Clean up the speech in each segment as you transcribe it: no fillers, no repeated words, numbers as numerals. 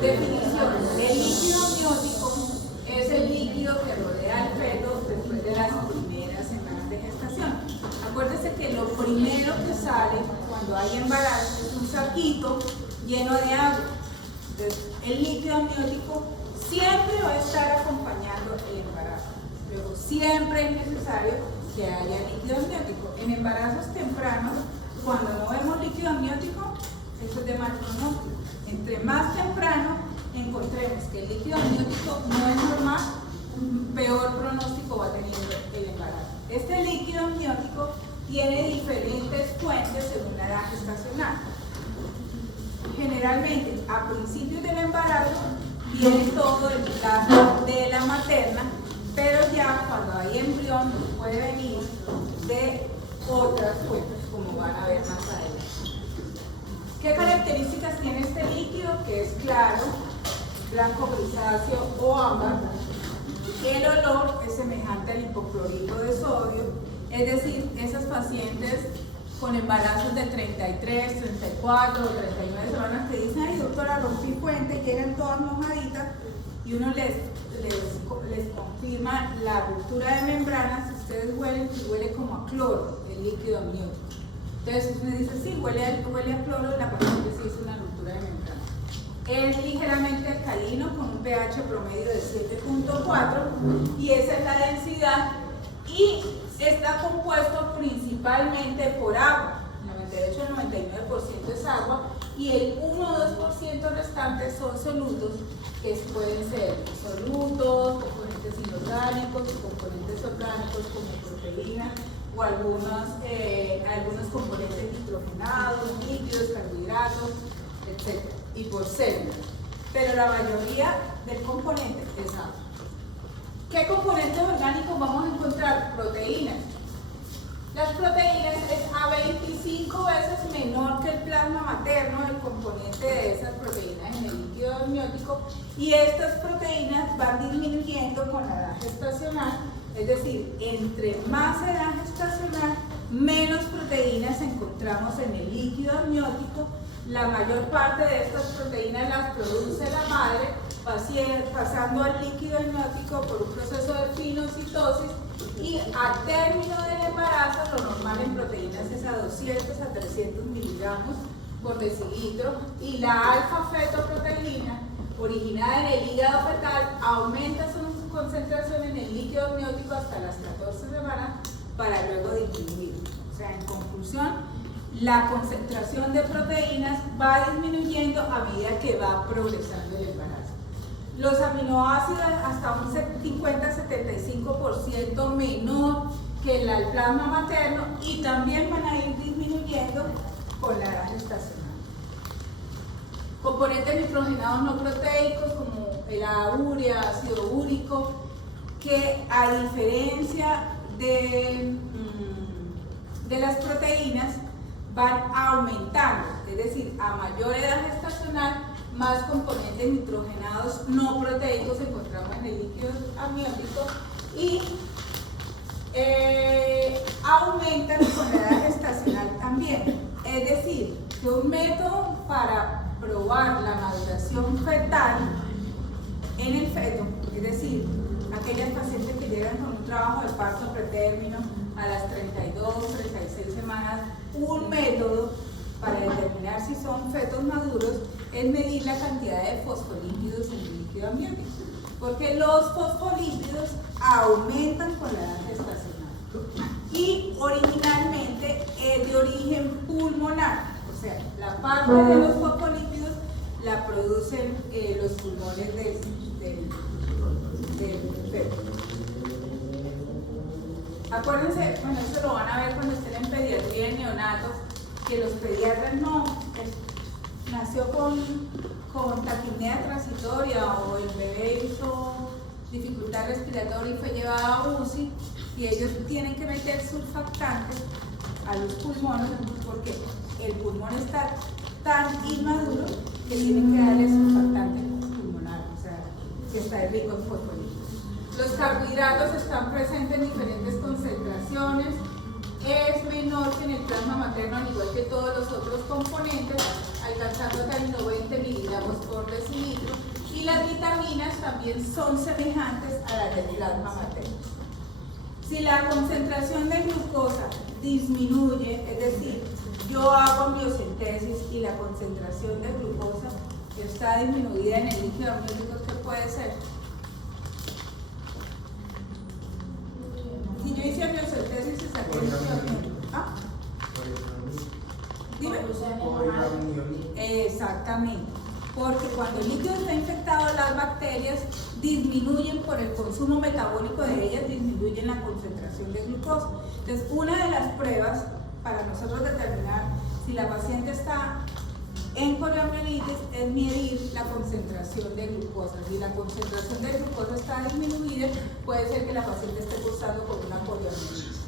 Definición. El líquido amniótico es el líquido que rodea al feto después de las primeras semanas de gestación. Acuérdese que lo primero que sale cuando hay embarazo es un saquito lleno de agua. Entonces, el líquido amniótico siempre va a estar acompañando el embarazo. Luego, siempre es necesario que haya líquido amniótico. En embarazos tempranos, cuando no vemos líquido amniótico, eso es de mal pronóstico. Entre más temprano encontremos que el líquido amniótico no es normal, peor pronóstico va teniendo el embarazo. Este líquido amniótico tiene diferentes fuentes según la edad gestacional. Generalmente, a principios del embarazo, viene todo el plasma de la materna, pero ya cuando hay embrión puede venir de otras fuentes, como van a ver más adelante. ¿Qué características tiene este líquido? Que es claro, blanco grisáceo o ámbar. El olor es semejante al hipoclorito de sodio, es decir, esas pacientes con embarazos de 33, 34 o 39 semanas que dicen, ay doctora, rompí fuente, llegan todas mojaditas, y uno les confirma la ruptura de membranas. Ustedes huelen y huele como a cloro, el líquido amniótico. Entonces uno dice, sí, huele a cloro, la paciente se hizo una ruptura de membrana. Es ligeramente alcalino con un pH promedio de 7.4 y esa es la densidad, y está compuesto principalmente por agua. 98-99% es agua y el 1 o 2% restante son solutos, que pueden ser solutos, componentes inorgánicos, componentes orgánicos como proteínas o algunos componentes nitrogenados, líquidos, carbohidratos, etc. y por células. Pero la mayoría del componente es agua. ¿Qué componentes orgánicos vamos a encontrar? Proteínas. Las proteínas es a 25 veces menor que el plasma materno, el componente de esas proteínas en el líquido amniótico, y estas proteínas van disminuyendo con la edad gestacional, es decir, entre más edad gestacional, menos proteínas encontramos en el líquido amniótico. La mayor parte de estas proteínas las produce la madre, pasando al líquido amniótico por un proceso de pinocitosis, y al término del embarazo lo normal en proteínas es a 200 a 300 miligramos por decilitro, y la alfa-fetoproteína originada en el hígado fetal aumenta su concentración en el líquido amniótico hasta las 14 semanas para luego disminuir. O sea, en conclusión, la concentración de proteínas va disminuyendo a medida que va progresando el embarazo. Los aminoácidos hasta un 50-75% menor que el plasma materno, y también van a ir disminuyendo con la edad gestacional. Componentes nitrogenados no proteicos como la urea, ácido úrico, que a diferencia de las proteínas van aumentando, es decir, a mayor edad gestacional, más componentes nitrogenados no proteicos encontramos en el líquido amniótico, y aumentan con la edad gestacional también. Es decir, que un método para probar la maduración fetal en el feto, es decir, aquellas pacientes que llegan con un trabajo de parto pretérmino a las 32, 36 semanas, un método para determinar si son fetos maduros es medir la cantidad de fosfolípidos en el líquido amniótico, porque los fosfolípidos aumentan con la edad gestacional y originalmente es de origen pulmonar, o sea, la parte de los fosfolípidos la producen los pulmones del feto. Acuérdense, bueno, esto lo van a ver cuando estén en pediatría en neonatos, que los pediatras nació con taquipnea transitoria, o el bebé hizo dificultad respiratoria y fue llevado a UCI, y ellos tienen que meter surfactantes a los pulmones porque el pulmón está tan inmaduro que tienen que darle surfactante pulmonar, o sea, que está rico en fosfolípidos. Los carbohidratos están presentes en diferentes concentraciones es menor que en el plasma materno, al igual que todos los otros componentes, alcanzando hasta el 90 miligramos por decilitro, y las vitaminas también son semejantes a las del plasma materno. Si la concentración de glucosa disminuye, es decir, yo hago biosintesis y la concentración de glucosa está disminuida en el líquido amniótico, ¿qué puede ser? Si yo hice biosintesis y saqué el líquido amniótico, ¿ah? Dime. Exactamente, porque cuando el líquido está infectado, las bacterias disminuyen por el consumo metabólico de ellas, disminuyen la concentración de glucosa. Entonces, una de las pruebas para nosotros determinar si la paciente está en poliomielitis es medir la concentración de glucosa. Si la concentración de glucosa está disminuida, puede ser que la paciente esté cursando con una poliomielitis.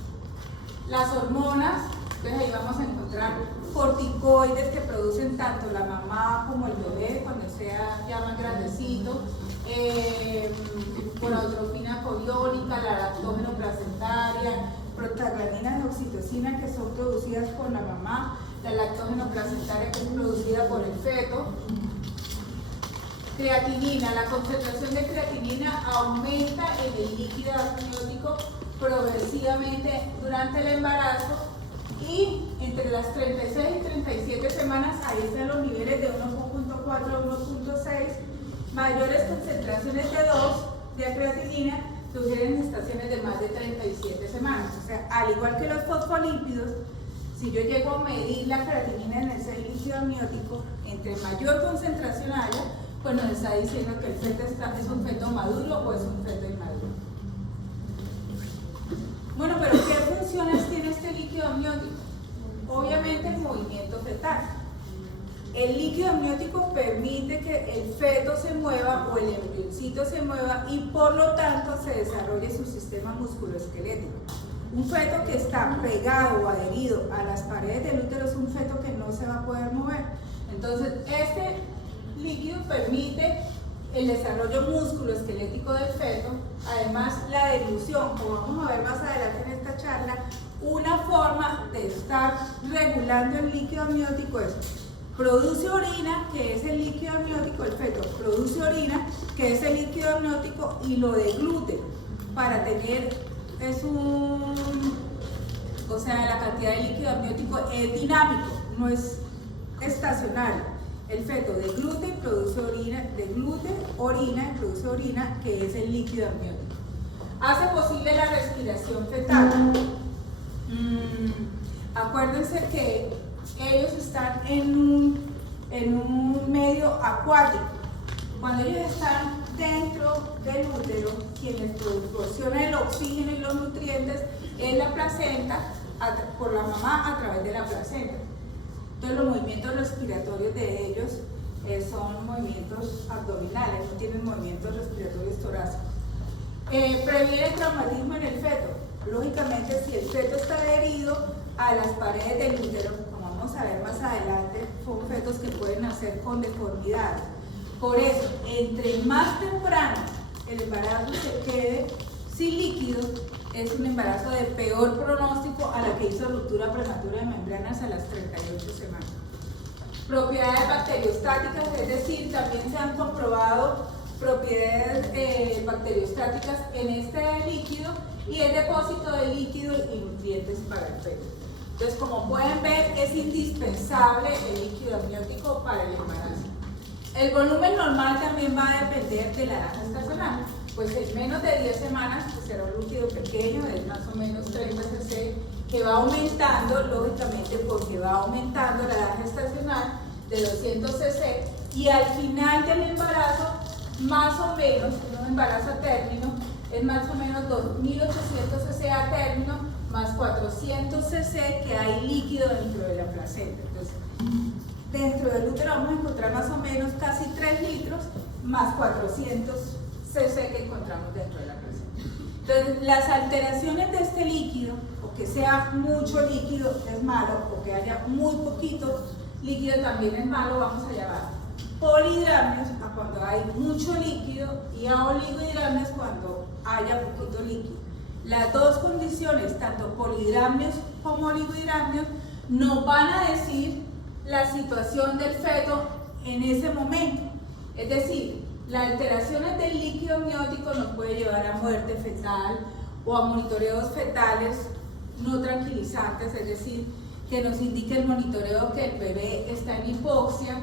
Las hormonas, entonces ahí vamos a encontrar corticoides que producen tanto la mamá como el bebé cuando sea ya más grandecito, gonadotropina coriónica, la lactógeno placentaria, prostaglandinas y oxitocina que son producidas por la mamá, la lactógeno placentaria que es producida por el feto. Creatinina, la concentración de creatinina aumenta en el líquido amniótico progresivamente durante el embarazo y entre las 36 y 37 semanas, ahí están los niveles de 1.4 a 1.6, mayores concentraciones de 2 de creatinina sugieren gestaciones de más de 37 semanas. O sea, al igual que los fosfolípidos, si yo llego a medir la creatinina en ese líquido amniótico, entre mayor concentración haya, pues nos está diciendo que el feto es un feto maduro o es un feto inmaduro. Bueno, pero ¿qué funciones tiene este líquido amniótico? Obviamente el movimiento fetal. El líquido amniótico permite que el feto se mueva o el embrioncito se mueva y por lo tanto se desarrolle su sistema musculoesquelético. Un feto que está pegado o adherido a las paredes del útero es un feto que no se va a poder mover. Entonces, este líquido permite el desarrollo musculoesquelético del feto, además la dilución, como vamos a ver más adelante en esta charla, una forma de estar regulando el líquido amniótico es produce orina, que es el líquido amniótico, el feto produce orina, que es el líquido amniótico, y lo deglute para tener, o sea, la cantidad de líquido amniótico es dinámico, no es estacionario. El feto deglute, produce orina, y produce orina, que es el líquido amniótico. Hace posible la respiración fetal. Acuérdense que ellos están en un medio acuático. Cuando ellos están dentro del útero, quien les proporciona el oxígeno y los nutrientes es la placenta, por la mamá a través de la placenta. Entonces los movimientos respiratorios de ellos son movimientos abdominales, no tienen movimientos respiratorios torácicos. Previene el traumatismo en el feto. Lógicamente, si el feto está adherido a las paredes del útero, como vamos a ver más adelante, son fetos que pueden nacer con deformidades. Por eso, entre más temprano el embarazo se quede sin líquido, es un embarazo de peor pronóstico a la que hizo ruptura prematura de membranas a las 38 semanas. Propiedades bacteriostáticas, es decir, también se han comprobado propiedades bacteriostáticas en este líquido y el depósito de líquido y nutrientes para el feto. Entonces, como pueden ver, es indispensable el líquido amniótico para el embarazo. El volumen normal también va a depender de la edad gestacional. Pues en menos de 10 semanas pues será un líquido pequeño de más o menos 30 cc que va aumentando, lógicamente porque va aumentando la edad gestacional de 200 cc y al final del embarazo, más o menos, en un embarazo a término, es más o menos 2800 cc a término más 400 cc que hay líquido dentro de la placenta. Entonces, dentro del útero vamos a encontrar más o menos casi 3 litros más 400 cc que encontramos dentro de la placenta. Entonces, las alteraciones de este líquido, o que sea mucho líquido, es malo, o que haya muy poquito líquido también es malo, vamos a llamar polihidramnios a cuando hay mucho líquido y a oligohidramnios cuando haya poquito líquido. Las dos condiciones, tanto polihidramnios como oligohidramnios, nos van a decir la situación del feto en ese momento. Es decir, las alteraciones del líquido amniótico nos puede llevar a muerte fetal o a monitoreos fetales no tranquilizantes, es decir, que nos indique el monitoreo que el bebé está en hipoxia,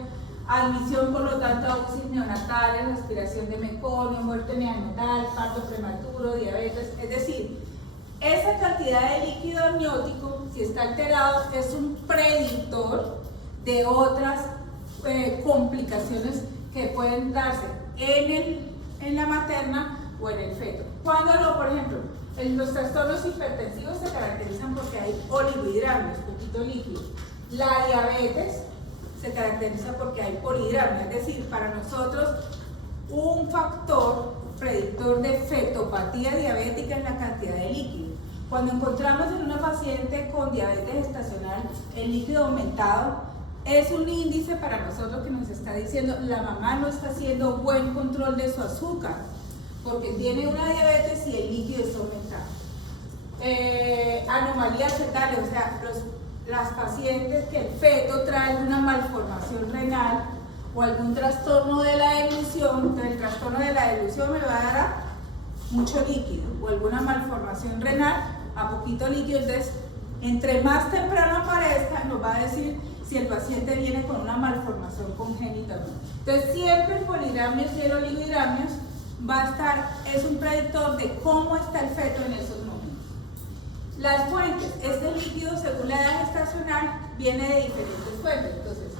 admisión por lo tanto a UCI neonatales, aspiración de meconio, muerte neonatal, parto prematuro, diabetes, es decir, esa cantidad de líquido amniótico, si está alterado, es un predictor de otras complicaciones que pueden darse en la materna o en el feto. Cuando no, por ejemplo, los trastornos hipertensivos se caracterizan porque hay oligohidramnios, poquito líquido. La diabetes se caracteriza porque hay polihidramnia, es decir, para nosotros un factor predictor de fetopatía diabética es la cantidad de líquido. Cuando encontramos en una paciente con diabetes gestacional el líquido aumentado, es un índice para nosotros que nos está diciendo la mamá no está haciendo buen control de su azúcar porque tiene una diabetes y el líquido está aumentado. Anomalías fetales, o sea, las pacientes que el feto trae una malformación renal o algún trastorno de la delusión, el trastorno de la delusión me va a dar mucho líquido, o alguna malformación renal a poquito líquido. Entonces, entre más temprano aparezca, nos va a decir si el paciente viene con una malformación congénita o no. Entonces, siempre el polihidramnios y el oligohidramnios va a estar, es un predictor de cómo está el feto en esos momentos. Las fuentes, este líquido según la edad gestacional viene de diferentes fuentes, entonces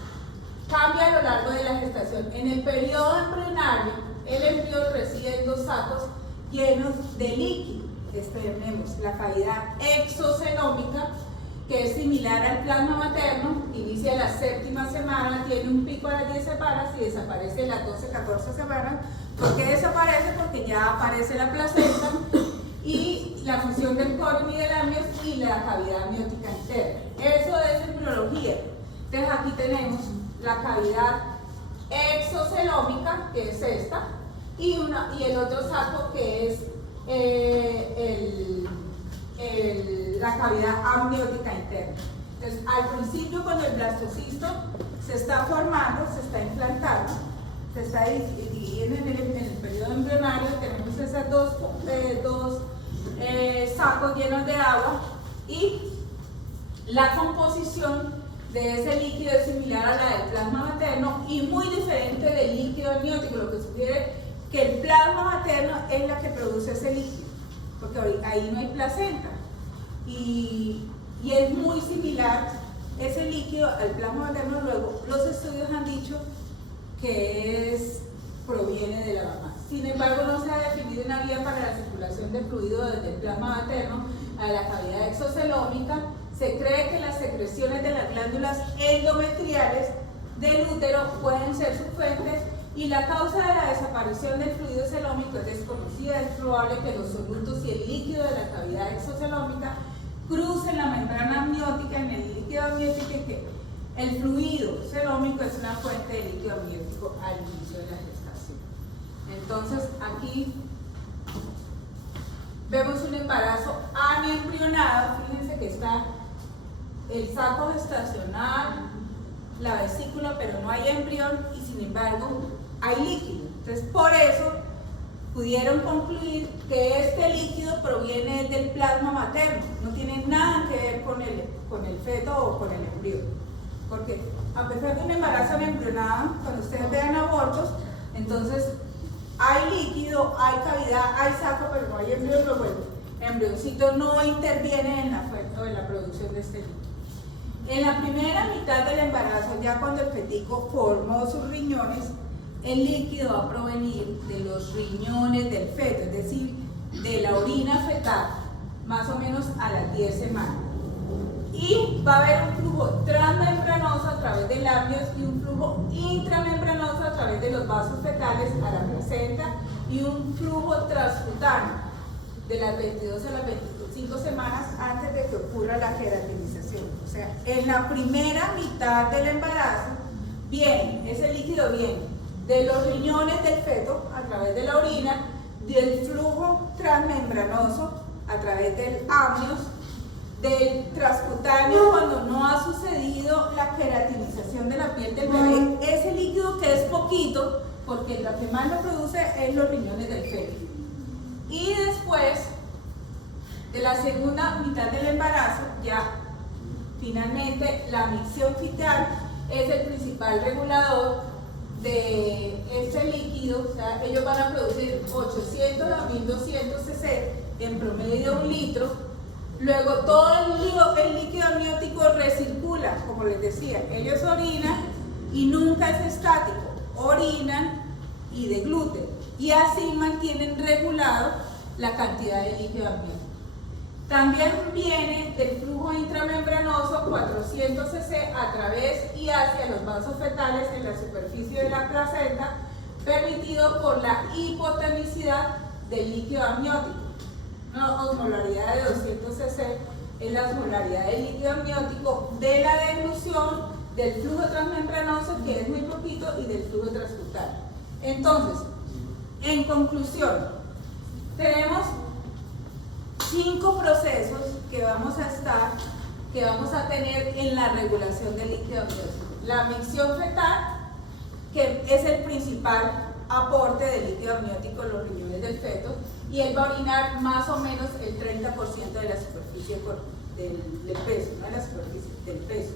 cambia a lo largo de la gestación. En el periodo embrionario, el embrión recibe en 2 sacos llenos de líquido. Tenemos la cavidad exocelómica, que es similar al plasma materno, inicia la 7ª semana, tiene un pico a las 10 semanas y desaparece a las 12, 14 semanas. ¿Por qué desaparece? Porque ya aparece la placenta y la fusión del colon y del amnios y la cavidad amniótica interna. Eso es embriología. Entonces aquí tenemos la cavidad exocelómica, que es esta, y el otro saco que es la cavidad amniótica interna. Entonces, al principio, cuando el blastocisto se está formando, se está implantando, se está dividiendo en el periodo embrionario, tenemos esos dos sacos llenos de agua y la composición de ese líquido es similar a la del plasma materno y muy diferente del líquido amniótico, lo que sugiere que el plasma materno es la que produce ese líquido, porque ahí no hay placenta y es muy similar ese líquido al plasma materno. Luego los estudios han dicho que proviene de la mamá. Sin embargo, no se ha definido una vía para la circulación de fluido desde el plasma materno a la cavidad exocelómica. Se cree que las secreciones de las glándulas endometriales del útero pueden ser su fuente y la causa de la desaparición del fluido celómico es desconocida. Es probable que los solutos y el líquido de la cavidad exocelómica crucen la membrana amniótica en el líquido amniótico y que el fluido celómico es una fuente de líquido amniótico al inicio de la gestación. Entonces aquí vemos un embarazo anembrionado. Fíjense que está el saco gestacional, la vesícula, pero no hay embrión y sin embargo hay líquido. Entonces por eso pudieron concluir que este líquido proviene del plasma materno, no tiene nada que ver con el feto o con el embrión. Porque a pesar de un embarazo anembrionado, cuando ustedes vean abortos, entonces hay líquido, hay cavidad, hay saco, pero no hay embrión. Pero bueno, el embrioncito no interviene en la fuente o en la producción de este líquido. En la primera mitad del embarazo, ya cuando el fetico formó sus riñones, el líquido va a provenir de los riñones del feto, es decir, de la orina fetal, más o menos a las 10 semanas. Y va a haber un flujo transmembranoso a través del amnios y un flujo intramembranoso a través de los vasos fetales a la placenta y un flujo transcutáneo de las 22 a las 25 semanas antes de que ocurra la queratinización. O sea, en la primera mitad del embarazo, ese líquido viene de los riñones del feto a través de la orina, del flujo transmembranoso a través del amnios del transcutáneo cuando no ha sucedido la queratinización de la piel del bebé, ese líquido que es poquito, porque lo que más lo produce es los riñones del feto. Y después de la segunda mitad del embarazo, ya finalmente la micción fetal es el principal regulador de este líquido. O sea, ellos van a producir 800 a 1200 cc en promedio de 1 litro. Luego todo el líquido amniótico recircula, como les decía, ellos orinan y nunca es estático, orinan y degluten, y así mantienen regulado la cantidad de líquido amniótico. También viene del flujo intramembranoso 400 cc a través y hacia los vasos fetales en la superficie de la placenta, permitido por la hipotonicidad del líquido amniótico. Una osmolaridad de 200 cc es la osmolaridad del líquido amniótico de la deglución, del flujo transmembranoso, que es muy poquito, y del flujo transcutáneo. Entonces, en conclusión, tenemos 5 procesos que vamos a tener en la regulación del líquido amniótico. La micción fetal, que es el principal aporte de líquido amniótico en los riñones del feto, y él va a orinar más o menos el 30% de la superficie del peso, no de la superficie, del peso.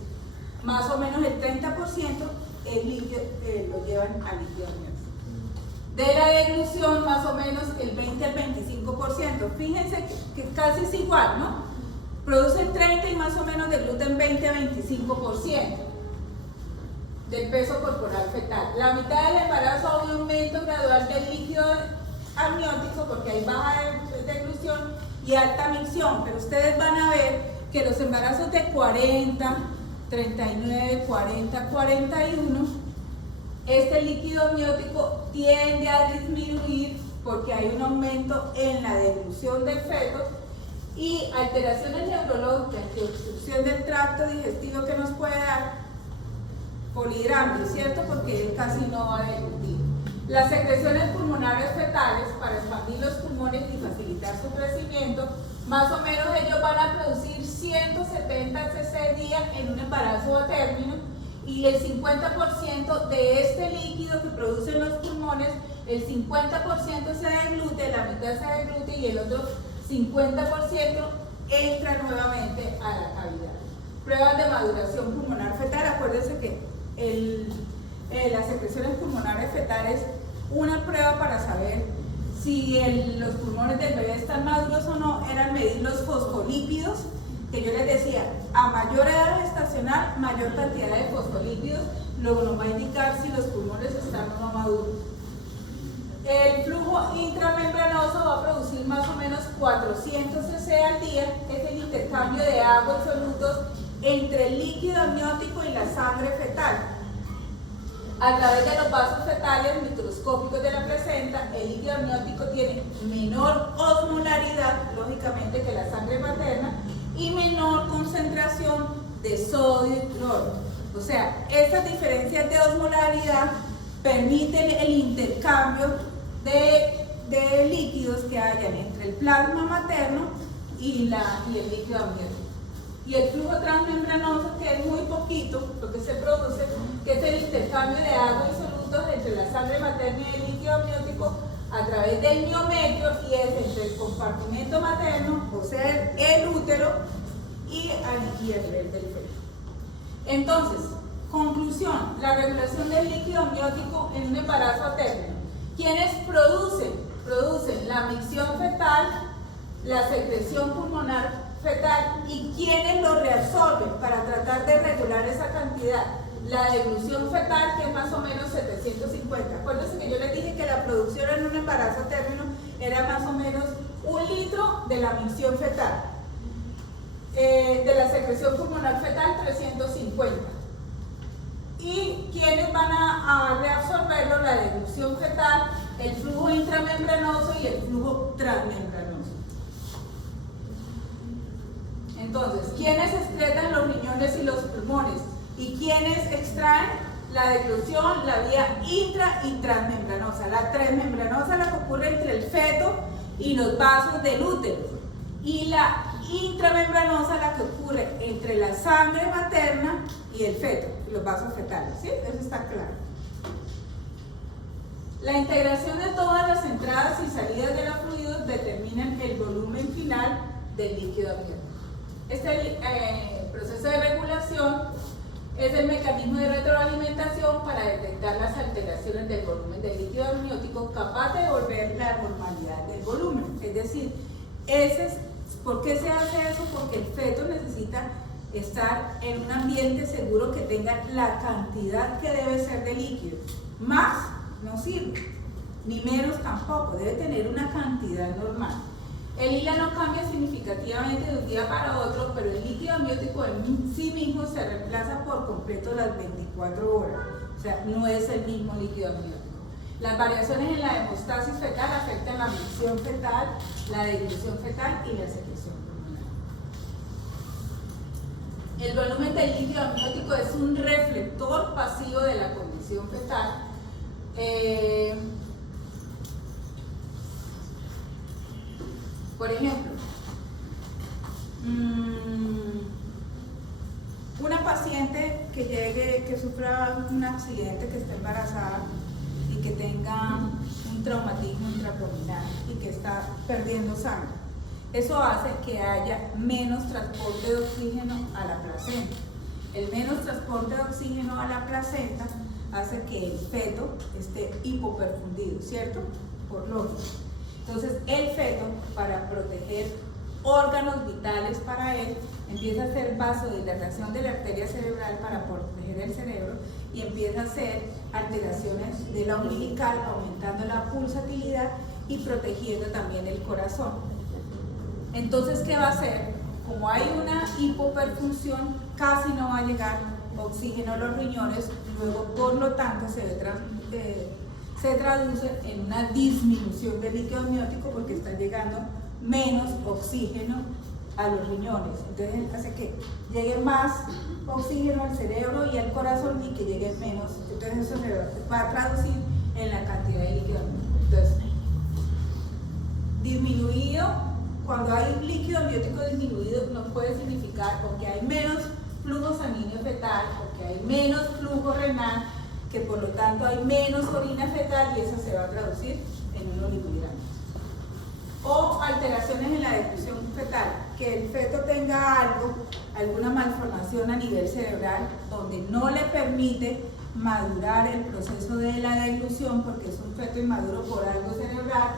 Más o menos el 30% el líquido, lo llevan al líquido amniótico. De la deglución, más o menos el 20 al 25%. Fíjense que casi es igual, ¿no? Produce el 30 y más o menos degluten 20 a 25% del peso corporal fetal. La mitad del embarazo hay un aumento gradual del líquido amniótico, porque hay baja deglución y alta micción, pero ustedes van a ver que los embarazos de 40, 39, 40, 41, este líquido amniótico tiende a disminuir porque hay un aumento en la deglución del feto y alteraciones neurológicas de obstrucción del tracto digestivo que nos puede dar polidramio, ¿cierto? Porque él casi no va a deglutir. Las secreciones pulmonares fetales para expandir los pulmones y facilitar su crecimiento, más o menos ellos van a producir 170 cc día en un embarazo a término, y el 50% de este líquido que producen los pulmones, el 50% se deglute, la mitad se deglute y el otro 50% entra nuevamente a la cavidad. Pruebas de maduración pulmonar fetal, acuérdense que las secreciones pulmonares fetales, una prueba para saber si los pulmones del bebé están maduros o no, era medir los fosfolípidos, que yo les decía, a mayor edad gestacional, mayor cantidad de fosfolípidos, luego nos va a indicar si los pulmones están o no maduros. El flujo intramembranoso va a producir más o menos 400 cc al día, que es el intercambio de agua y solutos entre el líquido amniótico y la sangre fetal. A través de los vasos fetales microscópicos de la placenta, el líquido amniótico tiene menor osmolaridad, lógicamente, que la sangre materna, y menor concentración de sodio y cloro. O sea, estas diferencias de osmolaridad permiten el intercambio de líquidos que hayan entre el plasma materno y el líquido amniótico. Y el flujo transmembranoso, que es muy poquito, lo que se produce, que es el intercambio de agua y solutos entre la sangre materna y el líquido amniótico a través del miometrio, y es entre el compartimento materno, o sea, el útero, y a nivel del feto. Entonces, conclusión, la regulación del líquido amniótico en un embarazo a término. ¿Quiénes producen? Producen la micción fetal, la secreción pulmonar fetal, y ¿quiénes lo reabsorben para tratar de regular esa cantidad? La deglución fetal, que es más o menos 750. Acuérdense que yo les dije que la producción en un embarazo a término era más o menos 1 litro de la micción fetal. De la secreción pulmonar fetal, 350. ¿Y quiénes van a reabsorberlo? La deglución fetal, el flujo intramembranoso y el flujo transmembranoso. Entonces, ¿quiénes excretan los riñones y los pulmones? ¿Y quiénes extraen? La deglución, la vía intra y transmembranosa. La transmembranosa, la que ocurre entre el feto y los vasos del útero. Y la intramembranosa la que ocurre entre la sangre materna y el feto, los vasos fetales, ¿sí? Eso está claro. La integración de todas las entradas y salidas de los fluidos determinan el volumen final del líquido amniótico. Este proceso de regulación es el mecanismo de retroalimentación para detectar las alteraciones del volumen del líquido amniótico, capaz de devolver la normalidad del volumen. Es decir, ¿por qué se hace eso? Porque el feto necesita estar en un ambiente seguro que tenga la cantidad que debe ser de líquido. Más no sirve, ni menos tampoco, debe tener una cantidad normal. El ILA no cambia significativamente de un día para otro, pero el líquido amniótico en sí mismo se reemplaza por completo las 24 horas. O sea, no es el mismo líquido amniótico. Las variaciones en la hemostasis fetal afectan la micción fetal, la dilución fetal y la secreción pulmonar. El volumen del líquido amniótico es un reflector pasivo de la condición fetal. Por ejemplo, una paciente que llegue, que sufra un accidente, que esté embarazada y que tenga un traumatismo intraabdominal y que está perdiendo sangre, eso hace que haya menos transporte de oxígeno a la placenta. El menos transporte de oxígeno a la placenta hace que el feto esté hipoperfundido, ¿cierto? Por lógica. Entonces el feto, para proteger órganos vitales para él, empieza a hacer vasodilatación de la arteria cerebral para proteger el cerebro y empieza a hacer alteraciones de la umbilical, aumentando la pulsatilidad y protegiendo también el corazón. Entonces, ¿qué va a hacer? Como hay una hipoperfunción, casi no va a llegar oxígeno a los riñones, luego por lo tanto se traduce en una disminución del líquido amniótico porque está llegando menos oxígeno a los riñones. Entonces hace que llegue más oxígeno al cerebro y al corazón y que llegue menos. Entonces eso se va a traducir en la cantidad de líquido amniótico. Entonces, disminuido, cuando hay líquido amniótico disminuido, nos puede significar o que hay menos flujo sanguíneo fetal o que hay menos flujo renal, que por lo tanto hay menos orina fetal y eso se va a traducir en un oligohidrato. O alteraciones en la difusión fetal, que el feto tenga alguna malformación a nivel cerebral donde no le permite madurar el proceso de la deglución porque es un feto inmaduro por algo cerebral,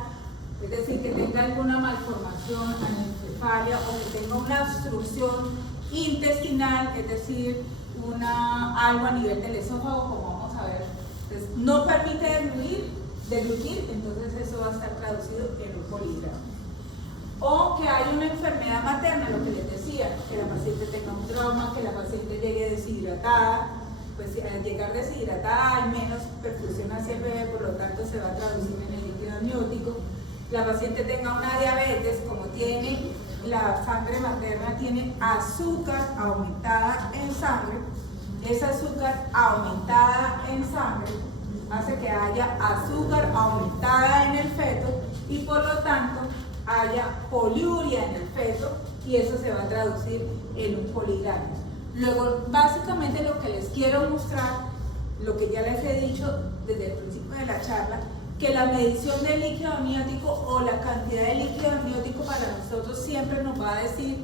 es decir, que tenga alguna malformación anencefalia o que tenga una obstrucción intestinal, es decir, algo a nivel del esófago, como vamos a ver. Entonces, no permite deglutir, entonces eso va a estar traducido en un polihidrato. O que haya una enfermedad materna, lo que les decía, que la paciente tenga un trauma, que la paciente llegue deshidratada, pues al llegar deshidratada hay menos perfusión hacia el bebé, por lo tanto se va a traducir en el líquido amniótico. La paciente tenga una diabetes, como tiene la sangre materna, tiene azúcar aumentada en sangre, esa azúcar aumentada en sangre hace que haya azúcar aumentada en el feto y por lo tanto haya poliuria en el feto y eso se va a traducir en un polihidrato. Luego, básicamente lo que les quiero mostrar, lo que ya les he dicho desde el principio de la charla, que la medición del líquido amniótico o la cantidad de líquido amniótico para nosotros siempre nos va a decir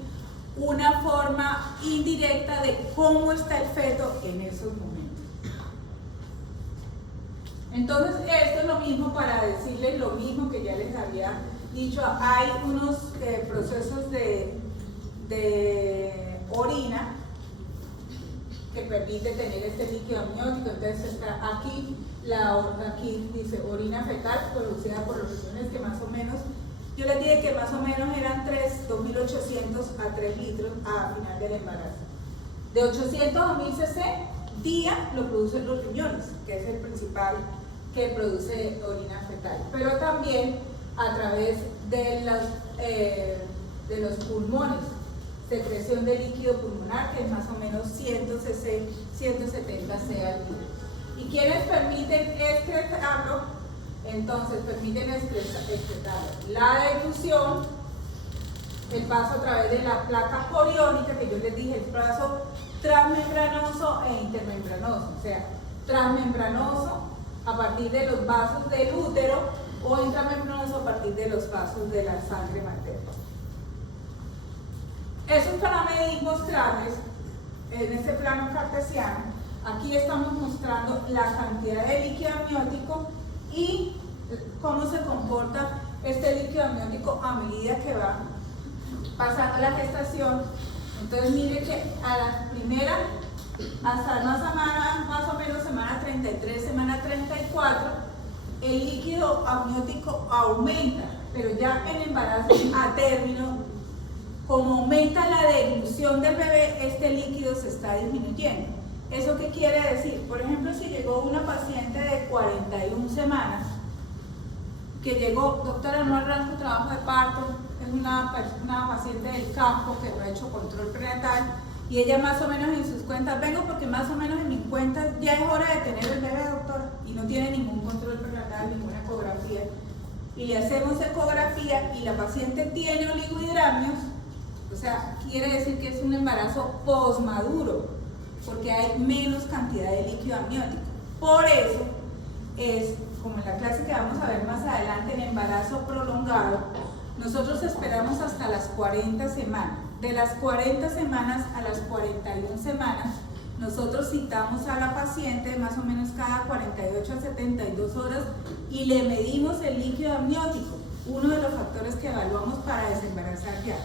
una forma indirecta de cómo está el feto en esos momentos. Entonces, esto es lo mismo para decirles lo mismo que ya les había dicho. Hay unos procesos de orina que permite tener este líquido amniótico. Entonces está aquí dice orina fetal producida por los riñones, que más o menos, yo les dije que más o menos eran 2.800 a 3 litros a final del embarazo. De 800 a 1000 cc día lo producen los riñones, que es el principal que produce orina fetal, pero también a través de los pulmones, secreción de líquido pulmonar, que es más o menos 100 cc, 170 c al día. ¿Y quienes permiten excretarlo? Entonces permiten excretarlo la deglución, el paso a través de la placa coriónica, que yo les dije, el paso transmembranoso e intermembranoso, o sea, transmembranoso a partir de los vasos del útero o intramembranoso a partir de los vasos de la sangre materna. Eso es para medir, mostrarles en este plano cartesiano. Aquí estamos mostrando la cantidad de líquido amniótico y cómo se comporta este líquido amniótico a medida que va pasando la gestación. Entonces mire que a la primera, hasta una semana, más o menos semana 33, semana 34, el líquido amniótico aumenta, pero ya en embarazo a término, como aumenta la deglución del bebé, este líquido se está disminuyendo. ¿Eso qué quiere decir? Por ejemplo, si llegó una paciente de 41 semanas, que llegó, doctora, no arranco trabajo de parto, es una paciente del campo que no ha hecho control prenatal, y ella más o menos en sus cuentas, vengo porque más o menos en mis cuentas ya es hora de tener el bebé, doctora, y no tiene ningún control prenatal, ninguna ecografía, y le hacemos ecografía y la paciente tiene oligohidramios, o sea, quiere decir que es un embarazo posmaduro, porque hay menos cantidad de líquido amniótico. Por eso es, como en la clase que vamos a ver más adelante, en embarazo prolongado, nosotros esperamos hasta las 40 semanas. De las 40 semanas a las 41 semanas, nosotros citamos a la paciente más o menos cada 48 a 72 horas y le medimos el líquido amniótico, uno de los factores que evaluamos para desembarazar ya.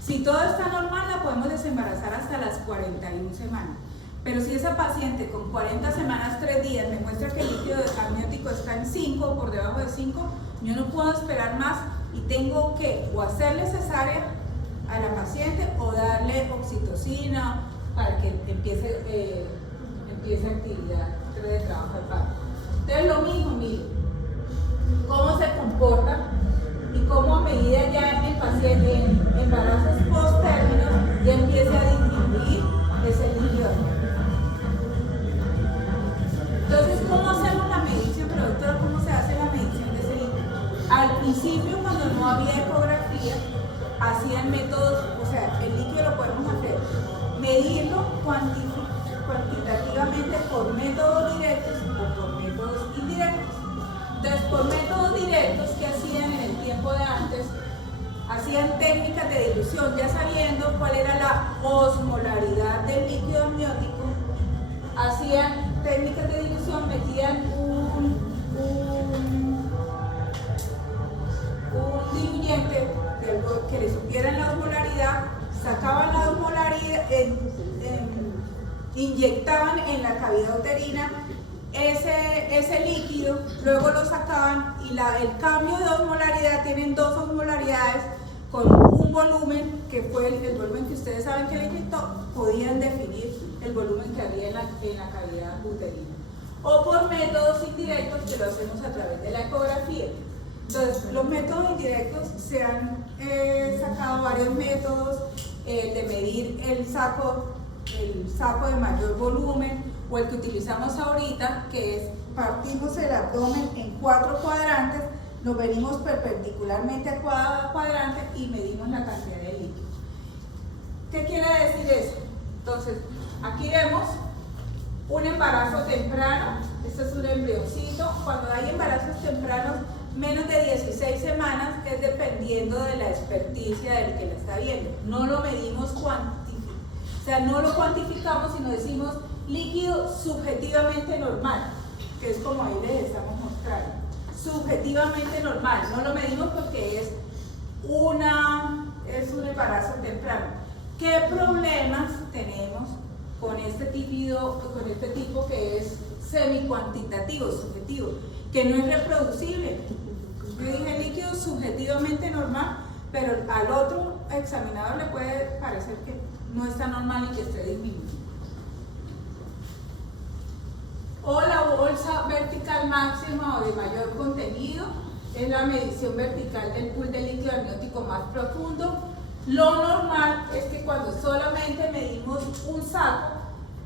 Si todo está normal, la podemos desembarazar hasta las 41 semanas. Pero si esa paciente con 40 semanas, 3 días, me muestra que el líquido amniótico está en 5 o por debajo de 5, yo no puedo esperar más y tengo que o hacerle cesárea a la paciente o darle oxitocina para que empiece actividad de trabajo de parto. Entonces lo mismo, miren, cómo se comporta y cómo a medida ya en el paciente, en embarazos post-término, ya empieza a disminuir ese líquido amniótico. Entonces, ¿cómo hacemos la medición? Pero doctora, ¿cómo se hace la medición de ese líquido? Al principio, cuando no había ecografía, hacían métodos, o sea, el líquido lo podemos hacer, medirlo cuantitativamente por métodos directos o por métodos indirectos. Entonces, por métodos directos, ¿qué hacían en el tiempo de antes? Hacían técnicas de dilución, ya sabiendo cuál era la osmolaridad del líquido amniótico, hacían técnicas de dilución, metían un diluyente que le supieran la osmolaridad, sacaban la osmolaridad, inyectaban en la cavidad uterina ese líquido, luego lo sacaban y el cambio de osmolaridad, tienen dos osmolaridades con un volumen que fue el volumen que ustedes saben que le inyectó, podían definir el volumen que había en la cavidad uterina. O por métodos indirectos que lo hacemos a través de la ecografía. Entonces, los métodos indirectos se han sacado varios métodos, de medir el saco de mayor volumen, o el que utilizamos ahorita, que es partimos el abdomen en 4 cuadrantes, nos venimos perpendicularmente a cada cuadrante y medimos la cantidad de líquido. ¿Qué quiere decir eso? Entonces, aquí vemos un embarazo temprano, este es un embrioncito. Cuando hay embarazos tempranos, menos de 16 semanas, es dependiendo de la experticia del que la está viendo. No lo medimos o sea, no lo cuantificamos, sino decimos líquido subjetivamente normal, que es como ahí les estamos mostrando. Subjetivamente normal, no lo medimos porque es un embarazo temprano. ¿Qué problemas tenemos con este tipo que es semi-cuantitativo, subjetivo, que no es reproducible? Yo dije líquido subjetivamente normal, pero al otro examinador le puede parecer que no está normal y que esté disminuyendo. O la bolsa vertical máxima o de mayor contenido, es la medición vertical del pool de líquido amniótico más profundo. Lo normal es que cuando solamente medimos un saco,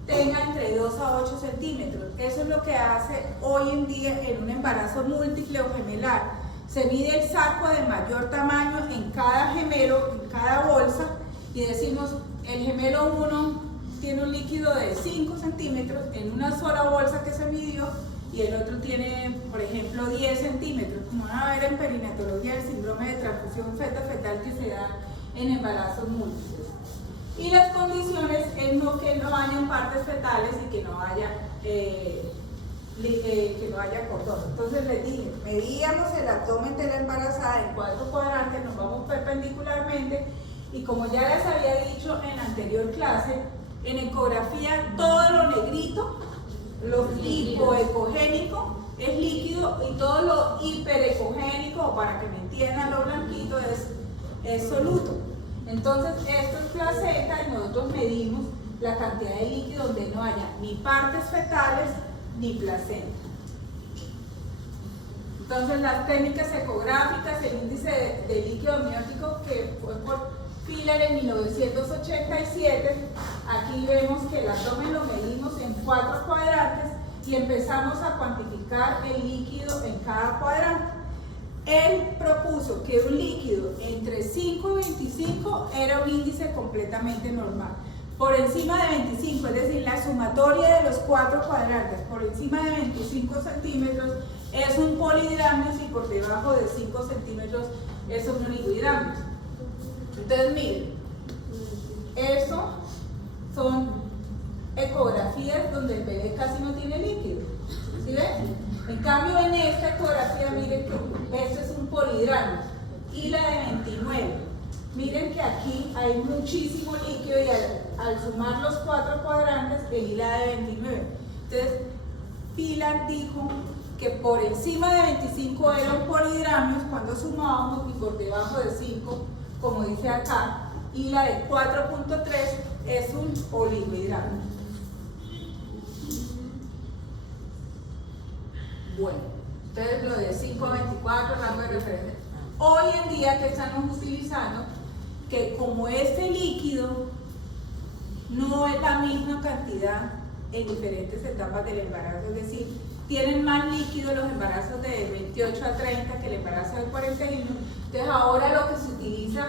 tenga entre 2 a 8 centímetros. Eso es lo que hace hoy en día en un embarazo múltiple o gemelar, Se mide el saco de mayor tamaño en cada gemelo, en cada bolsa, y decimos, el gemelo 1 tiene un líquido de 5 centímetros en una sola bolsa que se midió, y el otro tiene, por ejemplo, 10 centímetros, como van a ver en perinatología, el síndrome de transfusión feto-fetal que se da en embarazos múltiples. Y las condiciones es que no hayan partes fetales y que no haya cordón. Entonces les dije, medíamos el abdomen de la embarazada en 4 cuadrantes, nos vamos perpendicularmente, y como ya les había dicho en la anterior clase, en ecografía todo lo negrito, lo hipoecogénico es líquido, y todo lo hiperecogénico, o para que me entiendan, lo blanquito es soluto. Entonces esto es placenta y nosotros medimos la cantidad de líquido donde no haya ni partes fetales ni placenta. Entonces las técnicas ecográficas, el índice de líquido amniótico que fue por Filler en 1987, aquí vemos que el abdomen lo medimos en 4 cuadrantes y empezamos a cuantificar el líquido en cada cuadrante. Él propuso que un líquido entre 5 y 25 era un índice completamente normal. Por encima de 25, es decir, la sumatoria de los 4 cuadrantes, por encima de 25 centímetros es un polihidramnios, y por debajo de 5 centímetros es un oligohidramnios. Entonces miren, eso son ecografías donde el bebé casi no tiene líquido, ¿sí ven? En cambio en esta ecografía miren que este es un polihidramnios, y la de 29, miren que aquí hay muchísimo líquido, y al sumar los 4 cuadrantes el hila de 29. Entonces Pilar dijo que por encima de 25 era un polihidramnios cuando sumábamos, y por debajo de 5, como dice acá, y la de 4.3 es un oligohidramnios. Bueno, entonces lo de 5 a 24, rango de referencia. Hoy en día que estamos utilizando, que como este líquido no es la misma cantidad en diferentes etapas del embarazo, es decir, tienen más líquido los embarazos de 28 a 30 que el embarazo de 41, entonces ahora lo que se utiliza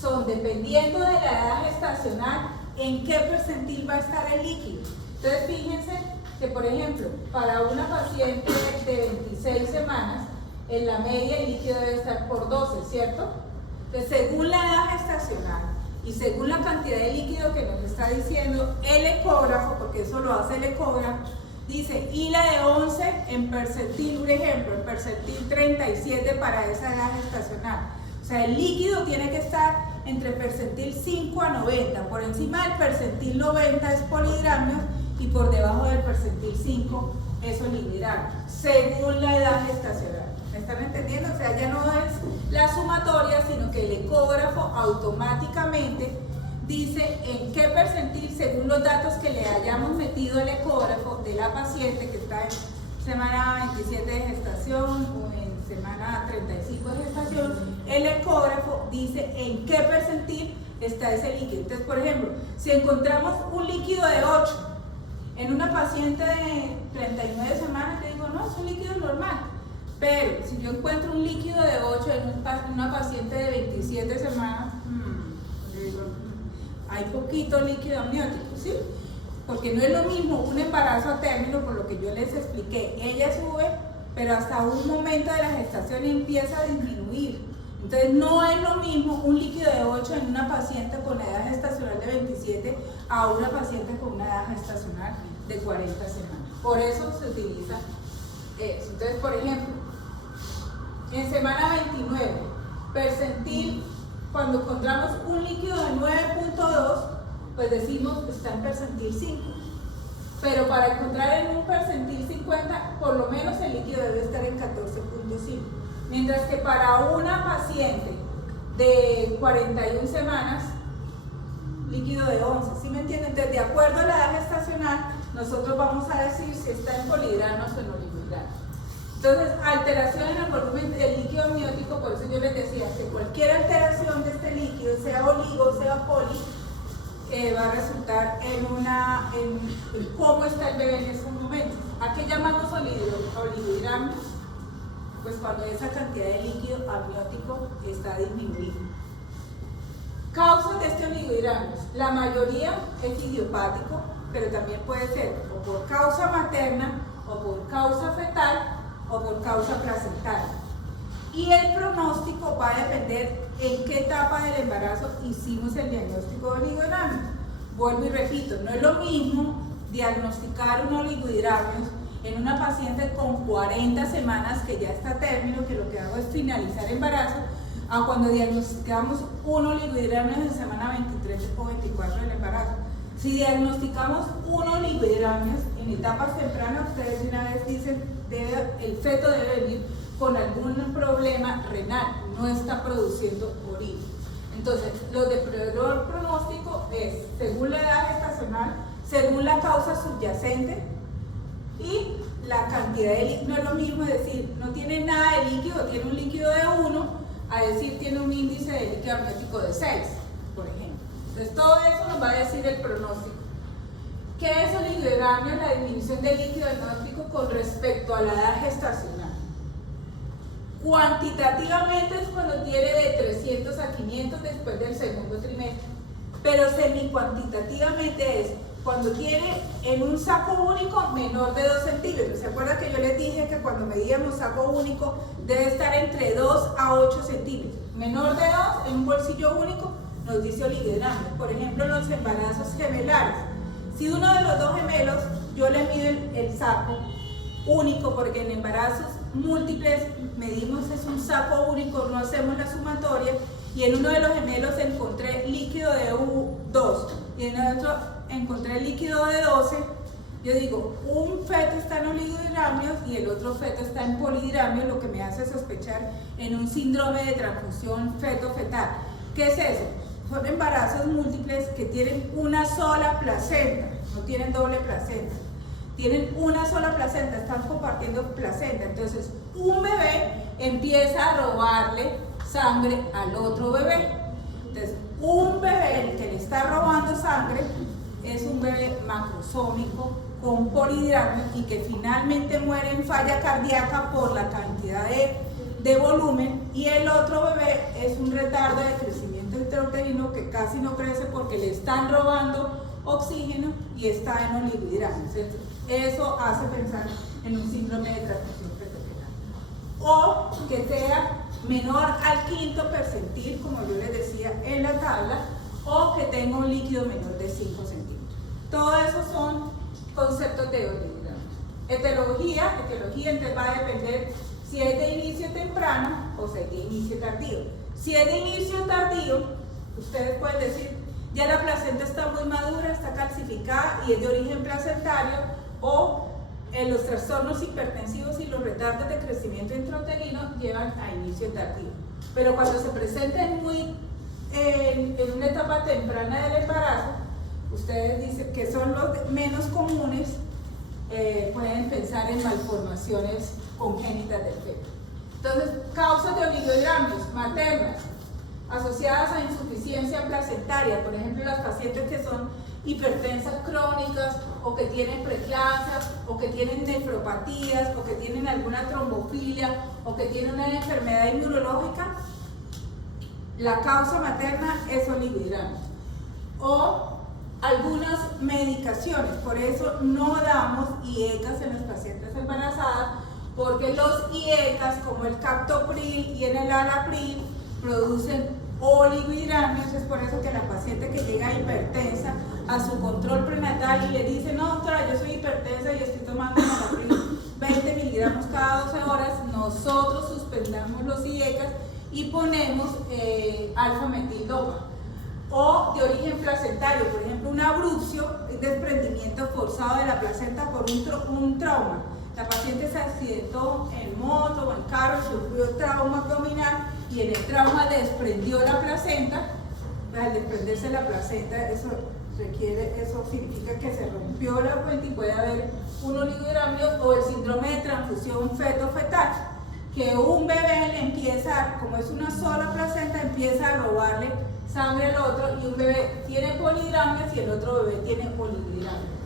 son, dependiendo de la edad gestacional, en qué percentil va a estar el líquido. Entonces fíjense que, por ejemplo, para una paciente de 26 semanas, en la media el líquido debe estar por 12, ¿cierto? Entonces, según la edad gestacional y según la cantidad de líquido que nos está diciendo el ecógrafo, porque eso lo hace el ecógrafo, dice hila de 11 en percentil, un ejemplo, en percentil 37 para esa edad gestacional. O sea, el líquido tiene que estar entre percentil 5 a 90. Por encima del percentil 90 es polihidramnios y por debajo del percentil 5 es oligohidramnios, según la edad gestacional. ¿Me están entendiendo? O sea, ya no es la sumatoria, sino que el ecógrafo automáticamente dice en qué percentil, según los datos que le hayamos metido el ecógrafo de la paciente que está en semana 27 de gestación o en semana 35 de gestación, el ecógrafo dice en qué percentil está ese líquido. Entonces, por ejemplo, si encontramos un líquido de 8 en una paciente de 39 semanas, yo digo, no, es un líquido normal. Pero si yo encuentro un líquido de 8 en una paciente de 27 semanas, yo digo, hay poquito líquido amniótico, ¿sí? Porque no es lo mismo un embarazo a término, por lo que yo les expliqué, ella sube, pero hasta un momento de la gestación empieza a disminuir. Entonces no es lo mismo un líquido de 8 en una paciente con la edad gestacional de 27 a una paciente con una edad gestacional de 40 semanas. Por eso se utiliza eso. Entonces, por ejemplo, en semana 29, percentil, cuando encontramos un líquido de 9.2, pues decimos que está en percentil 5. Pero para encontrar en un percentil 50, por lo menos el líquido debe estar en 14.5. Mientras que para una paciente de 41 semanas, líquido de 11, ¿sí me entienden? Entonces, de acuerdo a la edad gestacional, nosotros vamos a decir si está en polihidramnios o en oligohidramnios. Entonces, alteración en el volumen del líquido amniótico, por eso yo les decía que cualquier alteración de este líquido, sea oligo o sea poli, va a resultar en cómo está el bebé en estos momentos. ¿A qué llamamos oligohidramnios? Pues cuando esa cantidad de líquido amniótico está disminuida. Causas de este oligohidramios. La mayoría es idiopático, pero también puede ser o por causa materna, o por causa fetal, o por causa placentaria. Y el pronóstico va a depender en qué etapa del embarazo hicimos el diagnóstico de oligohidramios. Vuelvo y repito, no es lo mismo diagnosticar un oligohidramios en una paciente con 40 semanas que ya está a término, que lo que hago es finalizar embarazo, a cuando diagnosticamos un oligohidramios en semana 23 o 24 del embarazo. Si diagnosticamos un oligohidramios en etapas tempranas, ustedes de una vez dicen, el feto debe venir con algún problema renal, no está produciendo orina. Entonces, lo de peor pronóstico es según la edad gestacional, según la causa subyacente y la cantidad de líquido. No es lo mismo decir, no tiene nada de líquido, tiene un líquido de 1, a decir tiene un índice de líquido amniótico de 6, por ejemplo. Entonces, todo eso nos va a decir el pronóstico. ¿Qué es oligohidramios? La disminución del líquido amniótico con respecto a la edad gestacional. Cuantitativamente es cuando tiene de 300 a 500 después del segundo trimestre, pero semi-cuantitativamente es cuando tiene en un saco único menor de 2 centímetros. ¿Se acuerdan que yo les dije que cuando medíamos saco único debe estar entre 2 a 8 centímetros? Menor de 2 en un bolsillo único nos dice oligohidramios. Por ejemplo, en los embarazos gemelares. Si uno de los dos gemelos, yo le mido el saco único, porque en embarazos múltiples medimos es un saco único, no hacemos la sumatoria, y en uno de los gemelos encontré líquido de 2 y en el otro encontré líquido de 12, yo digo, un feto está en oligohidramios y el otro feto está en polihidramios, lo que me hace sospechar en un síndrome de transfusión feto-fetal. ¿Qué es eso? Son embarazos múltiples que tienen una sola placenta, no tienen doble placenta. Tienen una sola placenta, están compartiendo placenta. Entonces, un bebé empieza a robarle sangre al otro bebé. Entonces, un bebé que le está robando sangre es un bebé macrosómico con polihidramios y que finalmente muere en falla cardíaca por la cantidad de volumen, y el otro bebé es un retardo de crecimiento intrauterino que casi no crece porque le están robando oxígeno y está en oligohidramios. Eso hace pensar en un síndrome de transfusión feto-fetal. O que sea menor al quinto percentil, como yo les decía en la tabla, o que tenga un líquido menor de 5 centímetros. Todo eso son conceptos de oligohidramios. Etiología entonces va a depender si es de inicio temprano o si es de inicio tardío. Si es de inicio tardío, ustedes pueden decir, ya la placenta está muy madura, está calcificada y es de origen placentario, o los trastornos hipertensivos y los retardos de crecimiento intrauterino llevan a inicio tardío. Pero cuando se presenten en una etapa temprana del embarazo, ustedes dicen que son los menos comunes, pueden pensar en malformaciones congénitas del feto. Entonces, causas de oligohidramios maternas asociadas a insuficiencia placentaria, por ejemplo, las pacientes que son hipertensas crónicas, o que tienen preeclampsias, o que tienen nefropatías, o que tienen alguna trombofilia, o que tienen una enfermedad inmunológica, la causa materna es oligohidramios. O algunas medicaciones, por eso no damos IECAS en las pacientes embarazadas, porque los IECAS, como el captopril y el enalapril, producen oligohidramios. Es por eso que la paciente que llega hipertensa a su control prenatal y le dice, no doctora, yo soy hipertensa y estoy tomando enalapril 20 miligramos cada 12 horas, nosotros suspendamos los IECAS y ponemos alfa-metildopa. O de origen placentario, por ejemplo, un abrupcio, un desprendimiento forzado de la placenta por un trauma. La paciente se accidentó en moto o en carro, sufrió trauma abdominal y en el trauma desprendió la placenta. Al desprenderse la placenta, eso significa que se rompió la fuente y puede haber un oligohidramio, o el síndrome de transfusión feto-fetal, que un bebé le empieza, como es una sola placenta, empieza a robarle sangre al otro, y un bebé tiene polihidramios y el otro bebé tiene oligohidramios.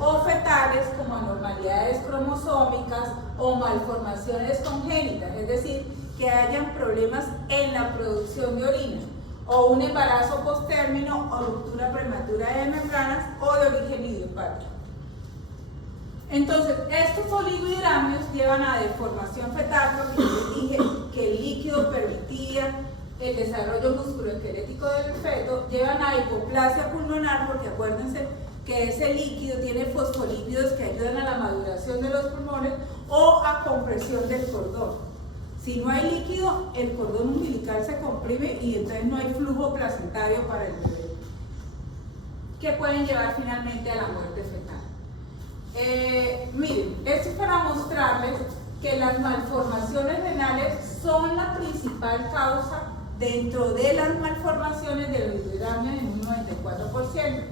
o fetales como anormalidades cromosómicas o malformaciones congénitas, es decir, que hayan problemas en la producción de orina, o un embarazo posttérmino o ruptura prematura de membranas o de origen idiopático. Entonces, estos oligohidramios llevan a deformación fetal, porque yo les dije que el líquido permitía el desarrollo musculoesquelético del feto, llevan a hipoplasia pulmonar, porque acuérdense que ese líquido tiene fosfolípidos que ayudan a la maduración de los pulmones, o a compresión del cordón. Si no hay líquido, el cordón umbilical se comprime y entonces no hay flujo placentario para el bebé, que pueden llevar finalmente a la muerte fetal. Miren, esto es para mostrarles que las malformaciones renales son la principal causa dentro de las malformaciones del oligohidramio en un 94%,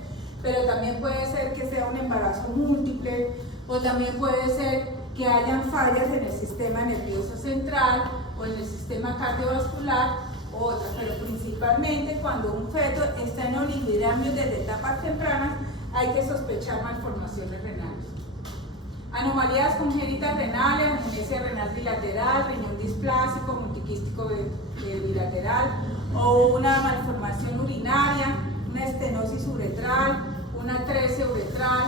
pero también puede ser que sea un embarazo múltiple, o también puede ser que hayan fallas en el sistema nervioso central o en el sistema cardiovascular, otras, pero principalmente cuando un feto está en oligohidramio desde etapas tempranas, hay que sospechar malformaciones renales. Anomalías congénitas renales, agenesia renal bilateral, riñón displásico, multiquístico bilateral, o una malformación urinaria, una estenosis uretral, una atresia uretral.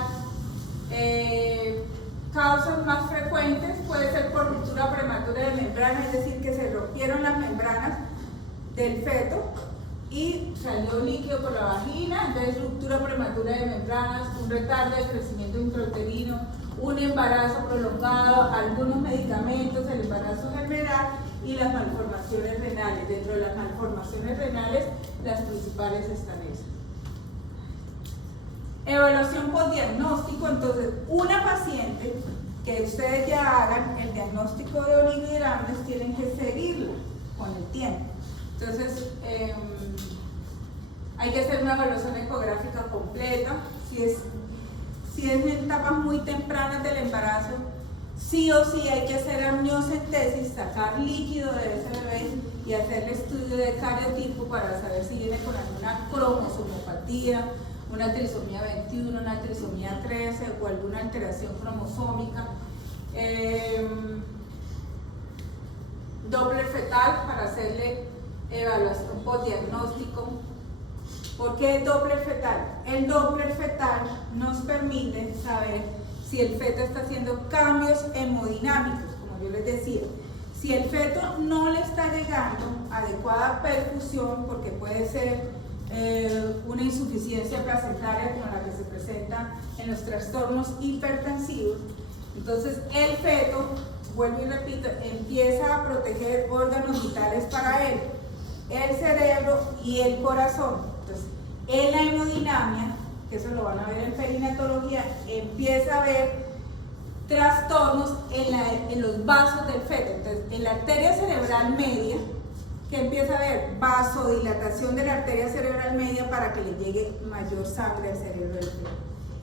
Causas más frecuentes puede ser por ruptura prematura de membrana, es decir, que se rompieron las membranas del feto y salió líquido por la vagina, entonces ruptura prematura de membranas, un retardo de crecimiento intrauterino, un embarazo prolongado, algunos medicamentos, el embarazo germinal y las malformaciones renales. Dentro de las malformaciones renales, las principales están esas. Evaluación postdiagnóstico, entonces una paciente que ustedes ya hagan el diagnóstico de oligohidramios tienen que seguirla con el tiempo. Entonces hay que hacer una evaluación ecográfica completa. Si es en etapas muy tempranas del embarazo, sí o sí hay que hacer amniocentesis, sacar líquido de ese bebé y hacerle estudio de cariotipo para saber si viene con alguna cromosomopatía, una trisomía 21, una trisomía 13 o alguna alteración cromosómica. Doppler fetal para hacerle evaluación postdiagnóstico. ¿Por qué Doppler fetal? El Doppler fetal nos permite saber si el feto está haciendo cambios hemodinámicos, como yo les decía. Si el feto no le está llegando adecuada perfusión, porque puede ser una insuficiencia placentaria como la que se presenta en los trastornos hipertensivos, entonces el feto, vuelvo y repito, empieza a proteger órganos vitales para él, el cerebro y el corazón. Entonces, en la hemodinamia, que eso lo van a ver en perinatología, empieza a haber trastornos en los vasos del feto. Entonces, en la arteria cerebral media, que empieza a haber vasodilatación de la arteria cerebral media para que le llegue mayor sangre al cerebro del feto.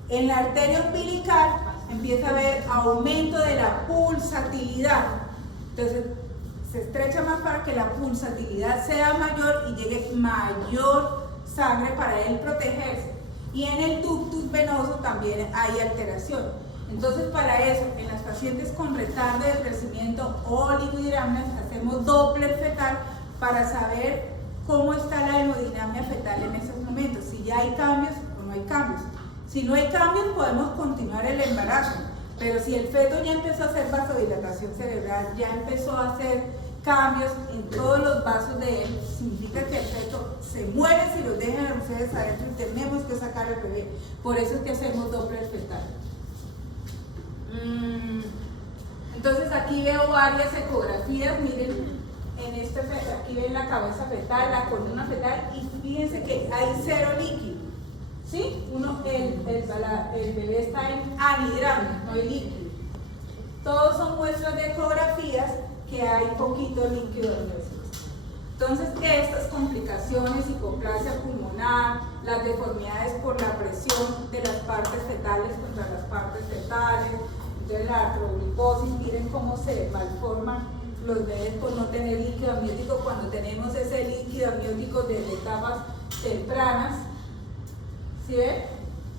En la arteria umbilical empieza a haber aumento de la pulsatilidad. Entonces, se estrecha más para que la pulsatilidad sea mayor y llegue mayor sangre para él protegerse. Y en el ductus venoso también hay alteración. Entonces, para eso, en las pacientes con retardo de crecimiento o oligohidramnias, hacemos Doppler fetal para saber cómo está la hemodinamia fetal en esos momentos, si ya hay cambios o no hay cambios. Si no hay cambios, podemos continuar el embarazo, pero si el feto ya empezó a hacer vasodilatación cerebral, ya empezó a hacer cambios en todos los vasos de él, significa que el feto se muere si los dejan ustedes adentro y tenemos que sacar el bebé. Por eso es que hacemos Doppler fetal. Entonces aquí veo varias ecografías, miren, aquí ven la cabeza fetal, la columna fetal, y fíjense que hay cero líquido, ¿sí? El bebé está en anhidramio, no hay líquido. Todos son muestras de ecografías que hay poquito líquido en los. Entonces, estas complicaciones, hipoplasia pulmonar, las deformidades por la presión de las partes fetales contra las partes fetales, entonces la artrogliposis, miren cómo se malforman los bebés por no tener líquido amniótico cuando tenemos ese líquido amniótico desde etapas tempranas. ¿Sí ven?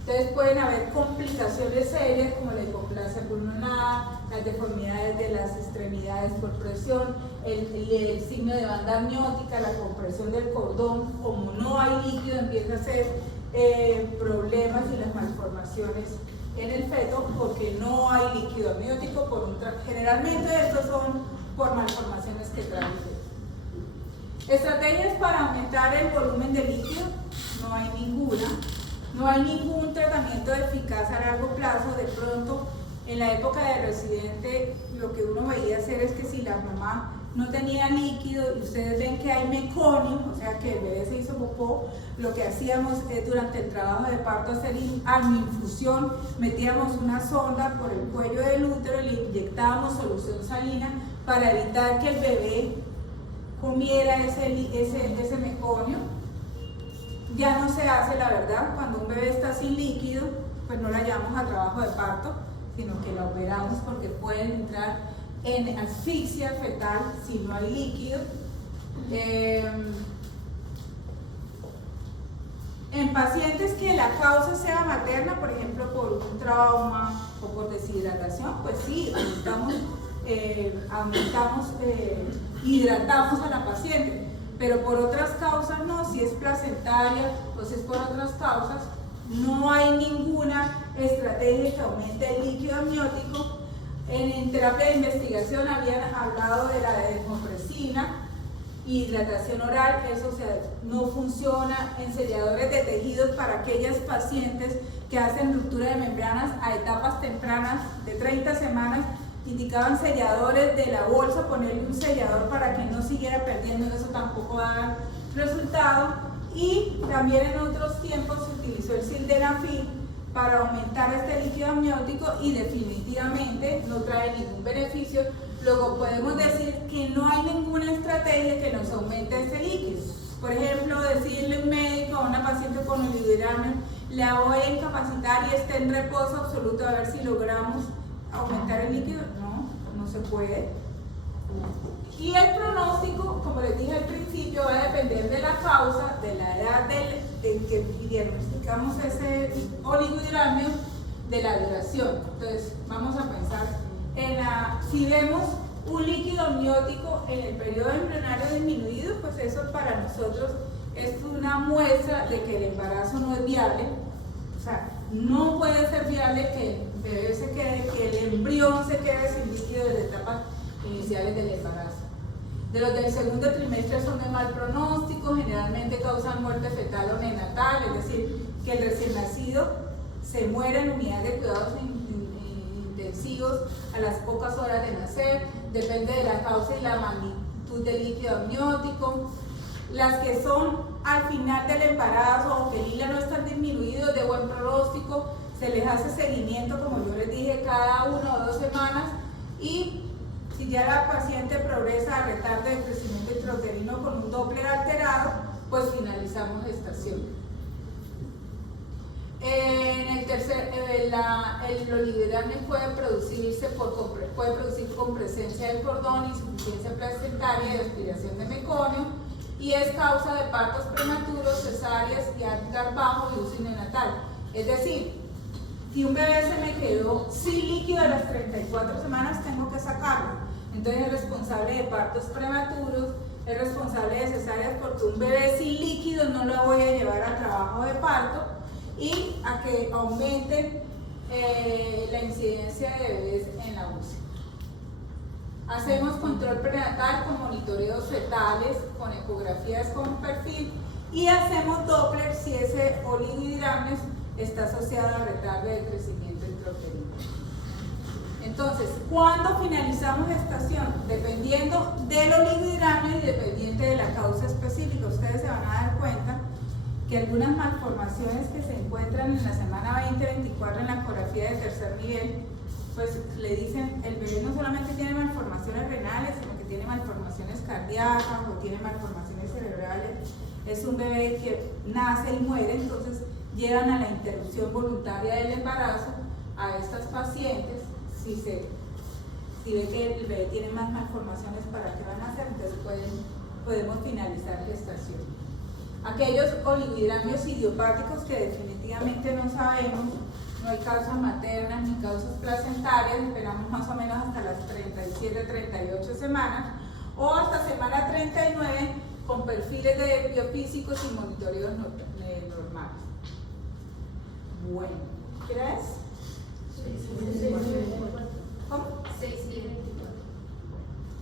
Entonces pueden haber complicaciones serias como la hipoplasia pulmonar, las deformidades de las extremidades por presión, el signo de banda amniótica, la compresión del cordón. Como no hay líquido, empieza a ser problemas y las malformaciones en el feto porque no hay líquido amniótico. Generalmente estos son por malformaciones que trae el feto. Estrategias para aumentar el volumen de líquido, no hay ninguna. No hay ningún tratamiento eficaz a largo plazo. De pronto, en la época de residente, lo que uno veía hacer es que si la mamá no tenía líquido y ustedes ven que hay meconio, o sea que el bebé se hizo popó, lo que hacíamos es durante el trabajo de parto hacer amniinfusión, metíamos una sonda por el cuello del útero y le inyectábamos solución salina para evitar que el bebé comiera ese meconio. Ya no se hace, la verdad. Cuando un bebé está sin líquido, pues no la llevamos a trabajo de parto, sino que la operamos porque pueden entrar en asfixia fetal si no hay líquido. En pacientes que la causa sea materna, por ejemplo por un trauma o por deshidratación, pues sí, hidratamos a la paciente. Pero por otras causas no, si es placentaria o si es por otras causas, no hay ninguna estrategia que aumente el líquido amniótico. En terapia de investigación habían hablado de la desmopresina, hidratación oral, eso no funciona en selladores de tejidos para aquellas pacientes que hacen ruptura de membranas a etapas tempranas de 30 semanas. Indicaban selladores de la bolsa, ponerle un sellador para que no siguiera perdiendo, eso tampoco da resultado. Y también en otros tiempos se utilizó el sildenafil para aumentar este líquido amniótico y definitivamente no trae ningún beneficio. Luego podemos decir que no hay ninguna estrategia que nos aumente este líquido. Por ejemplo, decirle a un médico a una paciente con oligohidramnios, la voy a incapacitar y esté en reposo absoluto a ver si logramos aumentar el líquido. No se puede. Y el pronóstico, como les dije al principio, va a depender de la causa, de la edad del que diagnosticamos ese oligohidramnio, de la duración. Entonces vamos a pensar si vemos un líquido amniótico en el periodo embrionario disminuido, pues eso para nosotros es una muestra de que el embarazo no es viable. O sea, no puede ser viable que el bebé se quede, que el embrión se quede sin líquido desde etapas iniciales del embarazo. De los del segundo trimestre son de mal pronóstico, generalmente causan muerte fetal o neonatal, es decir, que el recién nacido se muere en unidad de cuidados intensivos a las pocas horas de nacer, depende de la causa y la magnitud del líquido amniótico. Las que son al final del embarazo, aunque el hilo no está disminuido, de buen pronóstico, se les hace seguimiento, como yo les dije, cada 1 o 2 semanas, y si ya la paciente progresa a retardo de crecimiento intrauterino con un Doppler alterado, pues finalizamos gestación. En el tercer, el oligohidramnio puede producir con presencia del cordón, insuficiencia placentaria y aspiración de meconio, y es causa de partos prematuros, cesáreas y Apgar bajo y UCI neonatal. Es decir, si un bebé se me quedó sin líquido a las 34 semanas, tengo que sacarlo. Entonces es responsable de partos prematuros, es responsable de cesáreas, porque un bebé sin líquido no lo voy a llevar al trabajo de parto, y a que aumente la incidencia de bebés en la UCI. Hacemos control prenatal con monitoreos fetales, con ecografías con perfil, y hacemos Doppler si ese oligohidramnio está asociado a retardo de crecimiento intrauterino. Entonces, ¿cuándo finalizamos gestación? Dependiendo del oligohidramnio y dependiente de la causa específica. Ustedes se van a dar cuenta que algunas malformaciones que se encuentran en la semana 20-24 en la ecografía de tercer nivel, pues le dicen, el bebé no solamente tiene malformaciones renales, sino que tiene malformaciones cardíacas o tiene malformaciones cerebrales. Es un bebé que nace y muere, entonces llegan a la interrupción voluntaria del embarazo a estas pacientes. Si ve que el bebé tiene más malformaciones, ¿para qué van a hacer? Entonces podemos finalizar gestación. aquellos oligohidramios idiopáticos que definitivamente no sabemos, no hay causas maternas ni causas placentarias, esperamos más o menos hasta las 37-38 semanas o hasta semana 39 con perfiles de biofísicos y monitoreos normales. Bueno, ¿qué hora es? ¿Cómo? 6:24.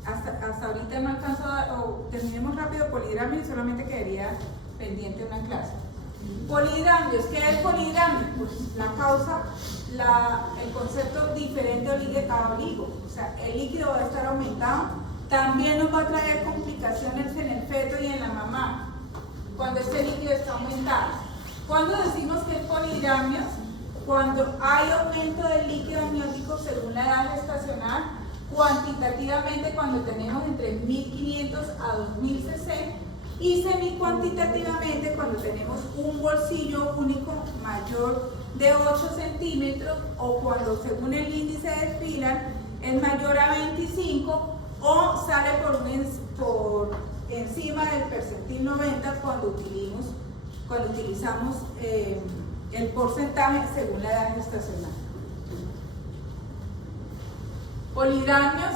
Hasta ahorita no alcanzo o terminemos rápido polihidramio y solamente quedaría pendiente una clase. Polihidramio, ¿qué es polihidramio? Pues la causa, el concepto diferente a oligo, o sea, el líquido va a estar aumentado, también nos va a traer complicaciones en el feto y en la mamá, cuando este líquido está aumentado. ¿Cuándo decimos que es polihidramio? Cuando hay aumento del líquido amniótico según la edad gestacional, cuantitativamente cuando tenemos entre 1500 a 2000 cc y semi-cuantitativamente cuando tenemos un bolsillo único mayor de 8 centímetros o cuando según el índice de Spiller es mayor a 25 o sale por encima del percentil 90 cuando utilizamos el porcentaje según la edad gestacional. Polihidramio,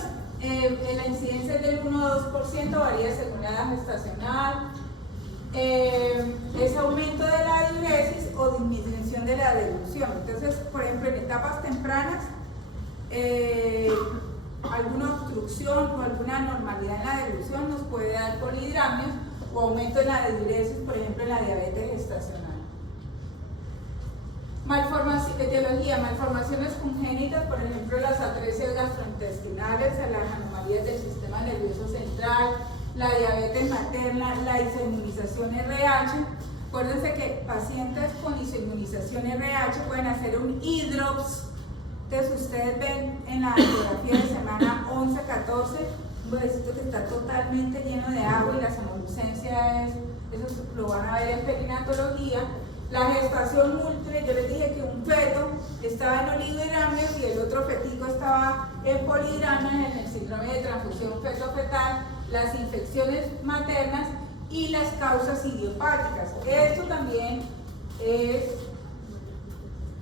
la incidencia es del 1 o 2%, varía según la edad gestacional. Es aumento de la diuresis o disminución de la dilución. Entonces, por ejemplo, en etapas tempranas, alguna obstrucción o alguna anormalidad en la dilución nos puede dar polihidramio o aumento en la diuresis, por ejemplo, en la diabetes gestacional. Etiología, malformaciones congénitas, por ejemplo, las atresias gastrointestinales, las anomalías del sistema nervioso central, la diabetes materna, la isoinmunización RH. Acuérdense que pacientes con isoinmunización RH pueden hacer un e-drops. Entonces, ustedes ven en la ecografía de semana 11-14, un huesito que está totalmente lleno de agua y la somnolencia eso lo van a ver en perinatología. La gestación múltiple, yo les dije que un feto estaba en oligohidramios y el otro fetico estaba en polihidramio en el síndrome de transfusión feto-fetal, las infecciones maternas y las causas idiopáticas. Esto también es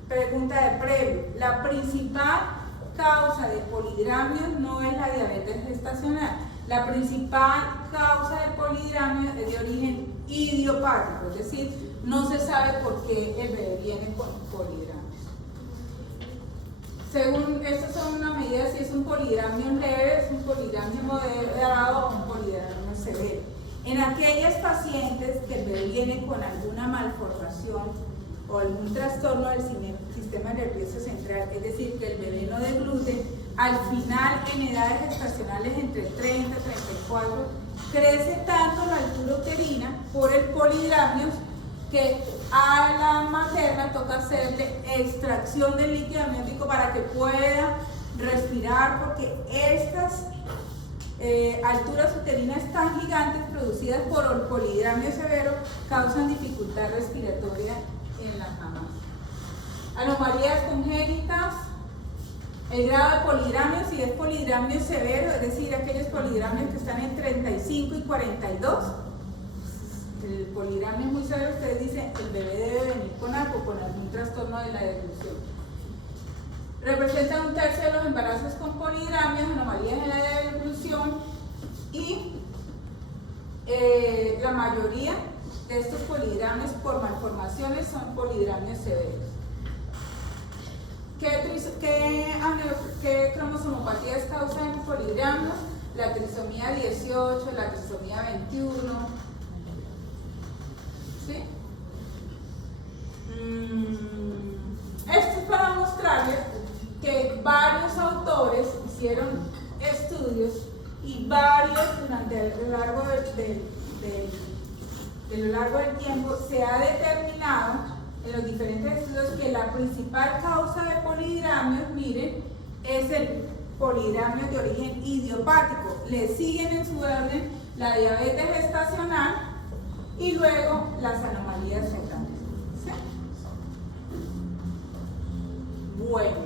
pregunta de previo. La principal causa de polihidramio no es la diabetes gestacional. La principal causa del polihidramio es de origen idiopático, es decir, no se sabe por qué el bebé viene con polihidramio. Según, estas son una medida si es un polihidramio leve, es un polihidramio moderado o un polihidramio severo. En aquellas pacientes que el bebé viene con alguna malformación o algún trastorno del sistema nervioso central, es decir, que el bebé no deglute, al final en edades gestacionales entre 30 y 34 crece tanto la altura uterina por el polihidramio que a la materna toca hacerle extracción del líquido amniótico para que pueda respirar, porque estas alturas uterinas tan gigantes producidas por el polihidramio severo causan dificultad respiratoria en las mamás. Anomalías congénitas, el grado de polihidramio, si es polihidramio severo, es decir, aquellos polihidramios que están en 35 y 42, el polihidramio es muy severo, ustedes dicen el bebé debe venir con algo, con algún trastorno de la deglución. Representa un tercio de los embarazos con polihidramios, anomalías en la deglución y la mayoría de estos polihidramios por malformaciones son polihidramios severos. ¿Qué cromosomopatías causan polihidramios? La trisomía 18, la trisomía 21. ¿Sí? Esto es para mostrarles que varios autores hicieron estudios y varios durante lo largo del tiempo se ha determinado en los diferentes estudios que la principal causa de polihidramios, miren, es el polihidramio de origen idiopático. Le siguen en su orden la diabetes gestacional y luego las anomalías fetales. ¿Sí? Bueno,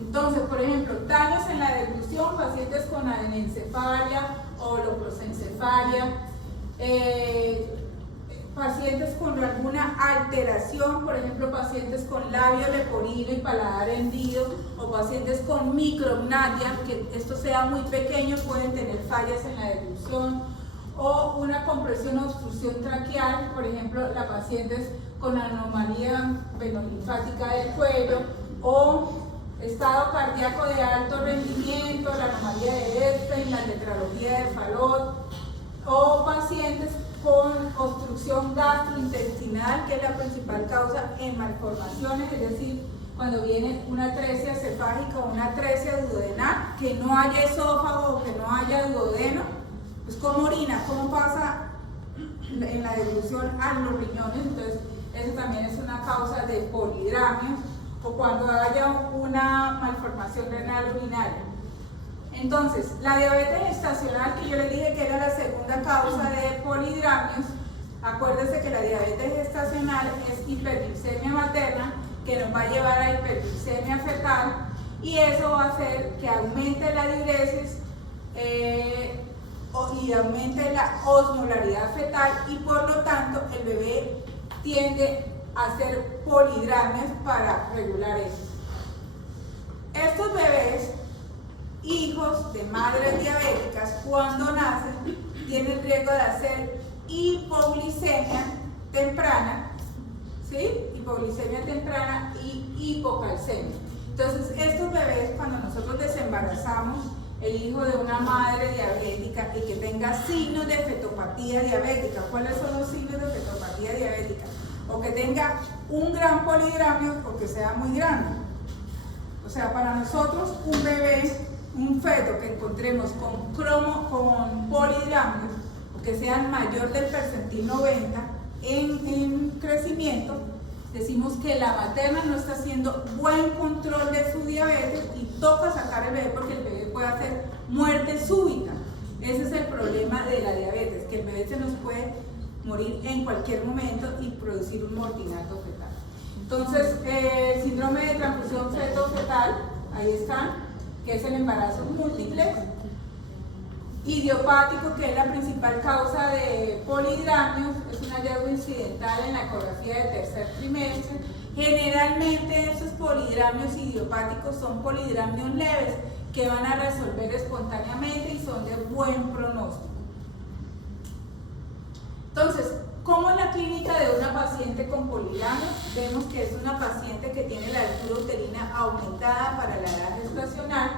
entonces, por ejemplo, daños en la deglución, pacientes con adenencefalia o holoprosencefalia, pacientes con alguna alteración, por ejemplo, pacientes con labio leporino y paladar hendido, o pacientes con micrognatia, que esto sea muy pequeño, pueden tener fallas en la deglución, o una compresión o obstrucción traqueal, por ejemplo, las pacientes con anomalía venolinfática del cuello, o estado cardíaco de alto rendimiento, la anomalía de Epstein, la tetralogía de Fallot, o pacientes con obstrucción gastrointestinal, que es la principal causa en malformaciones, es decir, cuando viene una atresia cefálica o una atresia duodenal, que no haya esófago o que no haya duodeno, pues cómo orina, cómo pasa en la deglución a los riñones, entonces eso también es una causa de polidramios, o cuando haya una malformación renal urinaria. Entonces, la diabetes gestacional, que yo les dije que era la segunda causa de polidramios, acuérdense que la diabetes gestacional es hiperglicemia materna, que nos va a llevar a hiperglicemia fetal, y eso va a hacer que aumente la diuresis y aumente la osmolaridad fetal, y por lo tanto el bebé tiende a hacer polidramias para regular eso. Estos bebés, hijos de madres diabéticas, cuando nacen, tienen riesgo de hacer hipoglicemia temprana, ¿sí? Hipoglicemia temprana y hipocalcemia. Entonces, estos bebés, cuando nosotros desembarazamos el hijo de una madre diabética y que tenga signos de fetopatía diabética, ¿cuáles son los signos de fetopatía diabética? O que tenga un gran polidramio o que sea muy grande. O sea, para nosotros un bebé, un feto que encontremos con polidramios o que sean mayor del percentil 90 en crecimiento, decimos que la materna no está haciendo buen control de su diabetes y toca sacar el bebé porque el bebé puede hacer muerte súbita. Ese es el problema de la diabetes, que el bebé se nos puede morir en cualquier momento y producir un mortinato fetal. Entonces, el síndrome de transfusión feto-fetal, ahí están, que es el embarazo múltiple, idiopático, que es la principal causa de polidramios, es un hallazgo incidental en la ecografía de tercer trimestre. Generalmente esos polidramios idiopáticos son polidramios leves que van a resolver espontáneamente y son de buen pronóstico. Entonces, ¿cómo es la clínica de una paciente con polidramios? Vemos que es una paciente que tiene la altura uterina aumentada para la edad gestacional,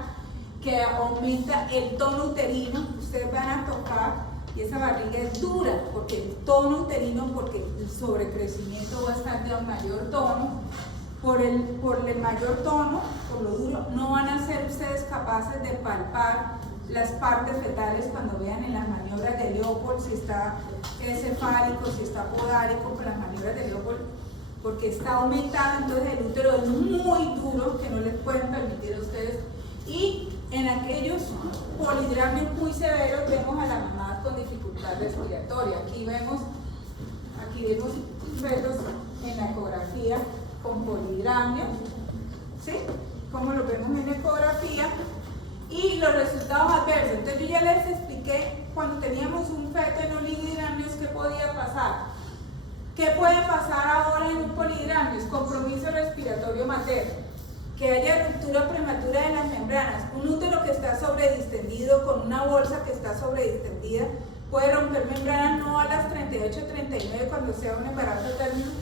que aumenta el tono uterino. Ustedes van a tocar y esa barriga es dura porque el tono uterino, porque el sobrecrecimiento va a estar de mayor tono. Por el mayor tono, por lo duro, no van a ser ustedes capaces de palpar las partes fetales cuando vean en las maniobras de Leopold si está cefálico, si está podárico, con las maniobras de Leopold, porque está aumentado, entonces el útero es muy duro, que no les pueden permitir a ustedes. Y en aquellos polidramios muy severos vemos a las mamás con dificultad respiratoria. Aquí vemos fetos en la ecografía con polidramios, ¿sí? Como lo vemos en ecografía, y los resultados adversos. Entonces yo ya les expliqué cuando teníamos un feto en oligodramios qué podía pasar. ¿Qué puede pasar ahora en un poligramio? Compromiso respiratorio materno, que haya ruptura prematura de las membranas, un útero que está sobredistendido con una bolsa que está sobredistendida, puede romper membranas no a las 38-39 cuando sea un embarazo término,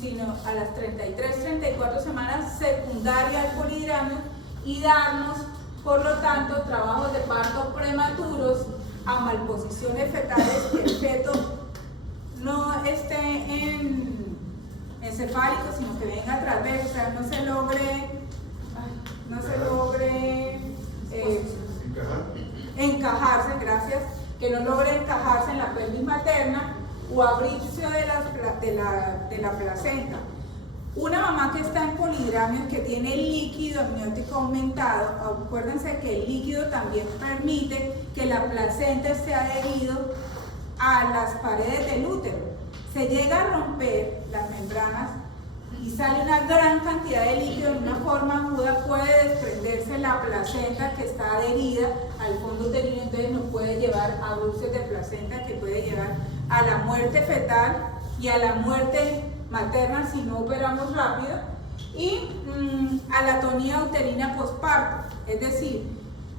sino a las 33-34 semanas secundaria al poligramio, y darnos, por lo tanto, trabajos de parto prematuros a malposiciones fetales, que el feto no esté en cefálico, sino que venga transverso, o sea, no se logre encajarse, gracias, que no logre encajarse en la pelvis materna o abrirse de la placenta. Una mamá que está en polidramios, que tiene líquido amniótico aumentado, acuérdense que el líquido también permite que la placenta esté adherido a las paredes del útero. Se llega a romper las membranas y sale una gran cantidad de líquido en una forma aguda, puede desprenderse la placenta que está adherida al fondo uterino, entonces nos puede llevar a bruces de placenta, que puede llevar a la muerte fetal y a la muerte materna si no operamos rápido, y a la atonía uterina posparto, es decir,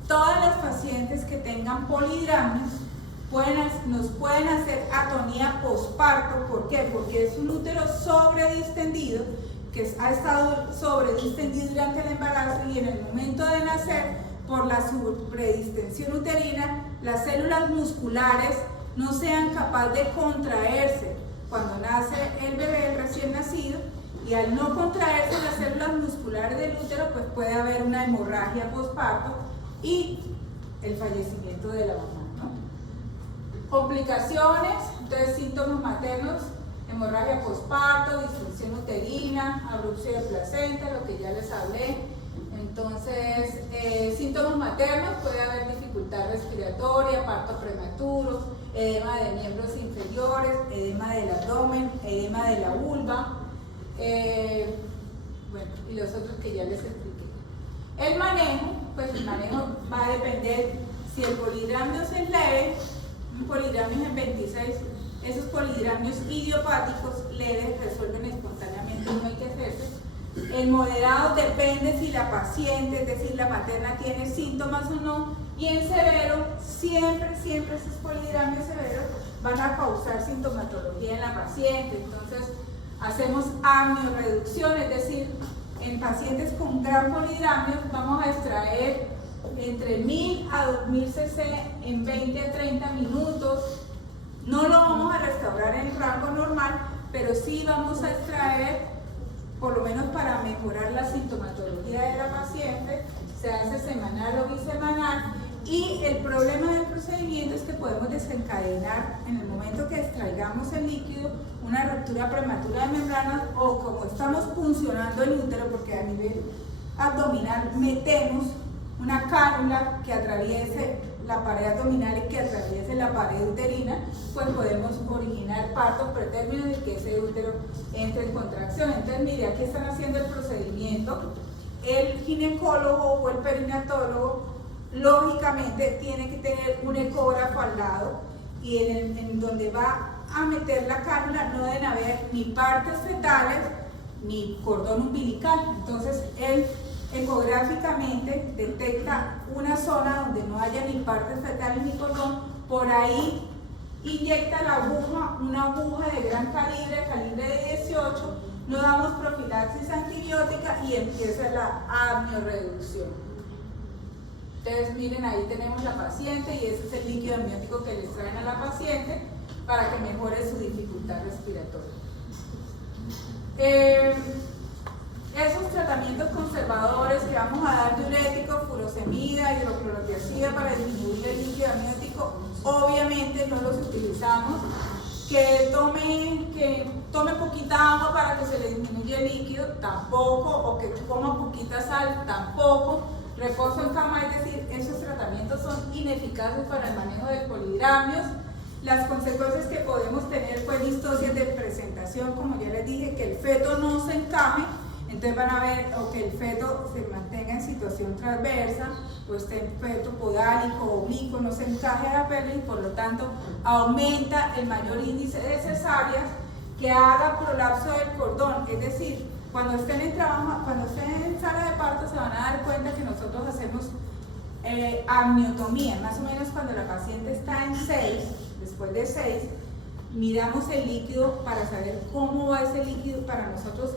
todas las pacientes que tengan polidramnios nos pueden hacer atonía posparto. ¿Por qué? Porque es un útero sobredistendido, que ha estado sobredistendido durante el embarazo, y en el momento de nacer, por la sobredistensión uterina, las células musculares no sean capaces de contraerse cuando nace el bebé recién nacido, y al no contraerse las células musculares del útero, pues puede haber una hemorragia posparto y el fallecimiento de la mamá, ¿no? Complicaciones, entonces síntomas maternos: hemorragia posparto, disfunción uterina, abrupción de placenta, lo que ya les hablé. Entonces, síntomas maternos: puede haber dificultad respiratoria, parto prematuro, edema de miembros inferiores, edema del abdomen, edema de la vulva, bueno, y los otros que ya les expliqué. El manejo, pues el manejo va a depender si el polidramnio es leve, un polidramnio en 26, esos polidramnios idiopáticos leves resuelven espontáneamente, no hay que hacerse. El moderado depende si la paciente, es decir, la materna, tiene síntomas o no, y en severo, siempre esos polidramnios severos van a causar sintomatología en la paciente. Entonces, hacemos amniorreducción, es decir, en pacientes con gran polidramnio vamos a extraer entre 1000 a 2000 cc en 20 a 30 minutos. No lo vamos a restaurar en rango normal, pero sí vamos a extraer, por lo menos para mejorar la sintomatología de la paciente. Se hace semanal o bisemanal, y el problema del procedimiento es que podemos desencadenar, en el momento que extraigamos el líquido, una ruptura prematura de membranas, o como estamos puncionando el útero, porque a nivel abdominal metemos una cánula que atraviese la pared abdominal y que atraviese la pared uterina, pues podemos originar partos pretérminos y que ese útero entre en contracción. Entonces, mire, aquí están haciendo el procedimiento. El ginecólogo o el perinatólogo, lógicamente, tiene que tener un ecógrafo al lado, y en donde va a meter la cánula no deben haber ni partes fetales ni cordón umbilical. Entonces, él ecográficamente detecta una zona donde no haya ni partes fetales ni cordón, por ahí inyecta la aguja, una aguja de gran calibre de 18, no damos profilaxis antibiótica y empieza la amniorreducción. Entonces, miren, ahí tenemos la paciente y ese es el líquido amniótico que les traen a la paciente para que mejore su dificultad respiratoria. Esos tratamientos conservadores que vamos a dar, diurético, furosemida, hidroclorotiazida, para disminuir el líquido amniótico, obviamente no los utilizamos. Que tome poquita agua para que se le disminuya el líquido, tampoco. O que coma poquita sal, tampoco. Reposo en cama, es decir, esos tratamientos son ineficaces para el manejo de polidramnios. Las consecuencias que podemos tener, pues, distocias de presentación, como ya les dije, que el feto no se encaje. Entonces van a ver, o que el feto se mantenga en situación transversa, o esté en feto podálico o oblicuo, no se encaje a la pelvis, y por lo tanto aumenta el mayor índice de cesáreas, que haga prolapso del cordón. Es decir, cuando estén en trabajo, cuando estén en sala de parto, se van a dar cuenta que nosotros hacemos amniotomía, más o menos cuando la paciente está en 6, después de 6, miramos el líquido para saber cómo va ese líquido, para nosotros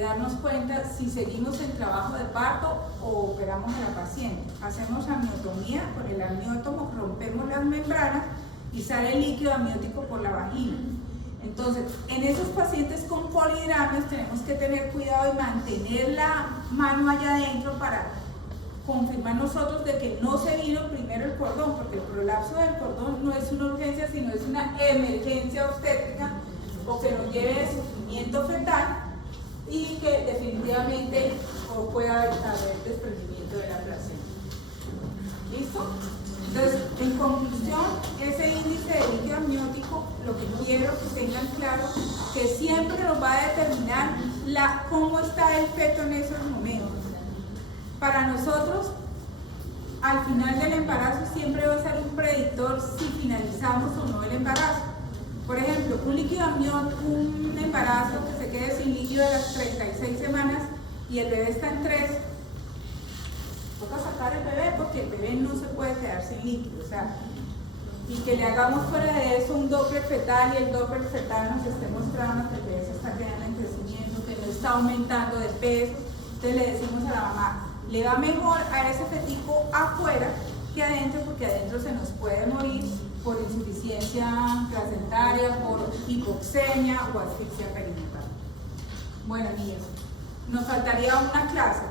darnos cuenta si seguimos en trabajo de parto o operamos a la paciente. Hacemos amniotomía, con el amniótomo rompemos las membranas y sale el líquido amniótico por la vagina. Entonces, en esos pacientes con polidramnios tenemos que tener cuidado y mantener la mano allá adentro para confirmar nosotros de que no se vino primero el cordón, porque el prolapso del cordón no es una urgencia, sino es una emergencia obstétrica, o que nos lleve a sufrimiento fetal, y que definitivamente pueda haber desprendimiento de la placenta. ¿Listo? Entonces, en conclusión, ese índice de líquido amniótico, lo que quiero que tengan claro, que siempre nos va a determinar cómo está el feto en esos momentos. Para nosotros, al final del embarazo, siempre va a ser un predictor si finalizamos o no el embarazo. Por ejemplo, un líquido amniótico, un embarazo que se quede sin líquido de las 36 semanas y el bebé está en 3, toca sacar el bebé porque el bebé no se puede quedar sin líquido. O sea, y que le hagamos fuera de eso un Doppler fetal y el Doppler fetal nos esté mostrando que el bebé se está quedando en crecimiento, que no está aumentando de peso. Entonces le decimos a la mamá, le va mejor a ese fetico afuera que adentro, porque adentro se nos puede morir por insuficiencia placentaria, por hipoxemia o asfixia perinatal. Bueno, niños, nos faltaría una clase.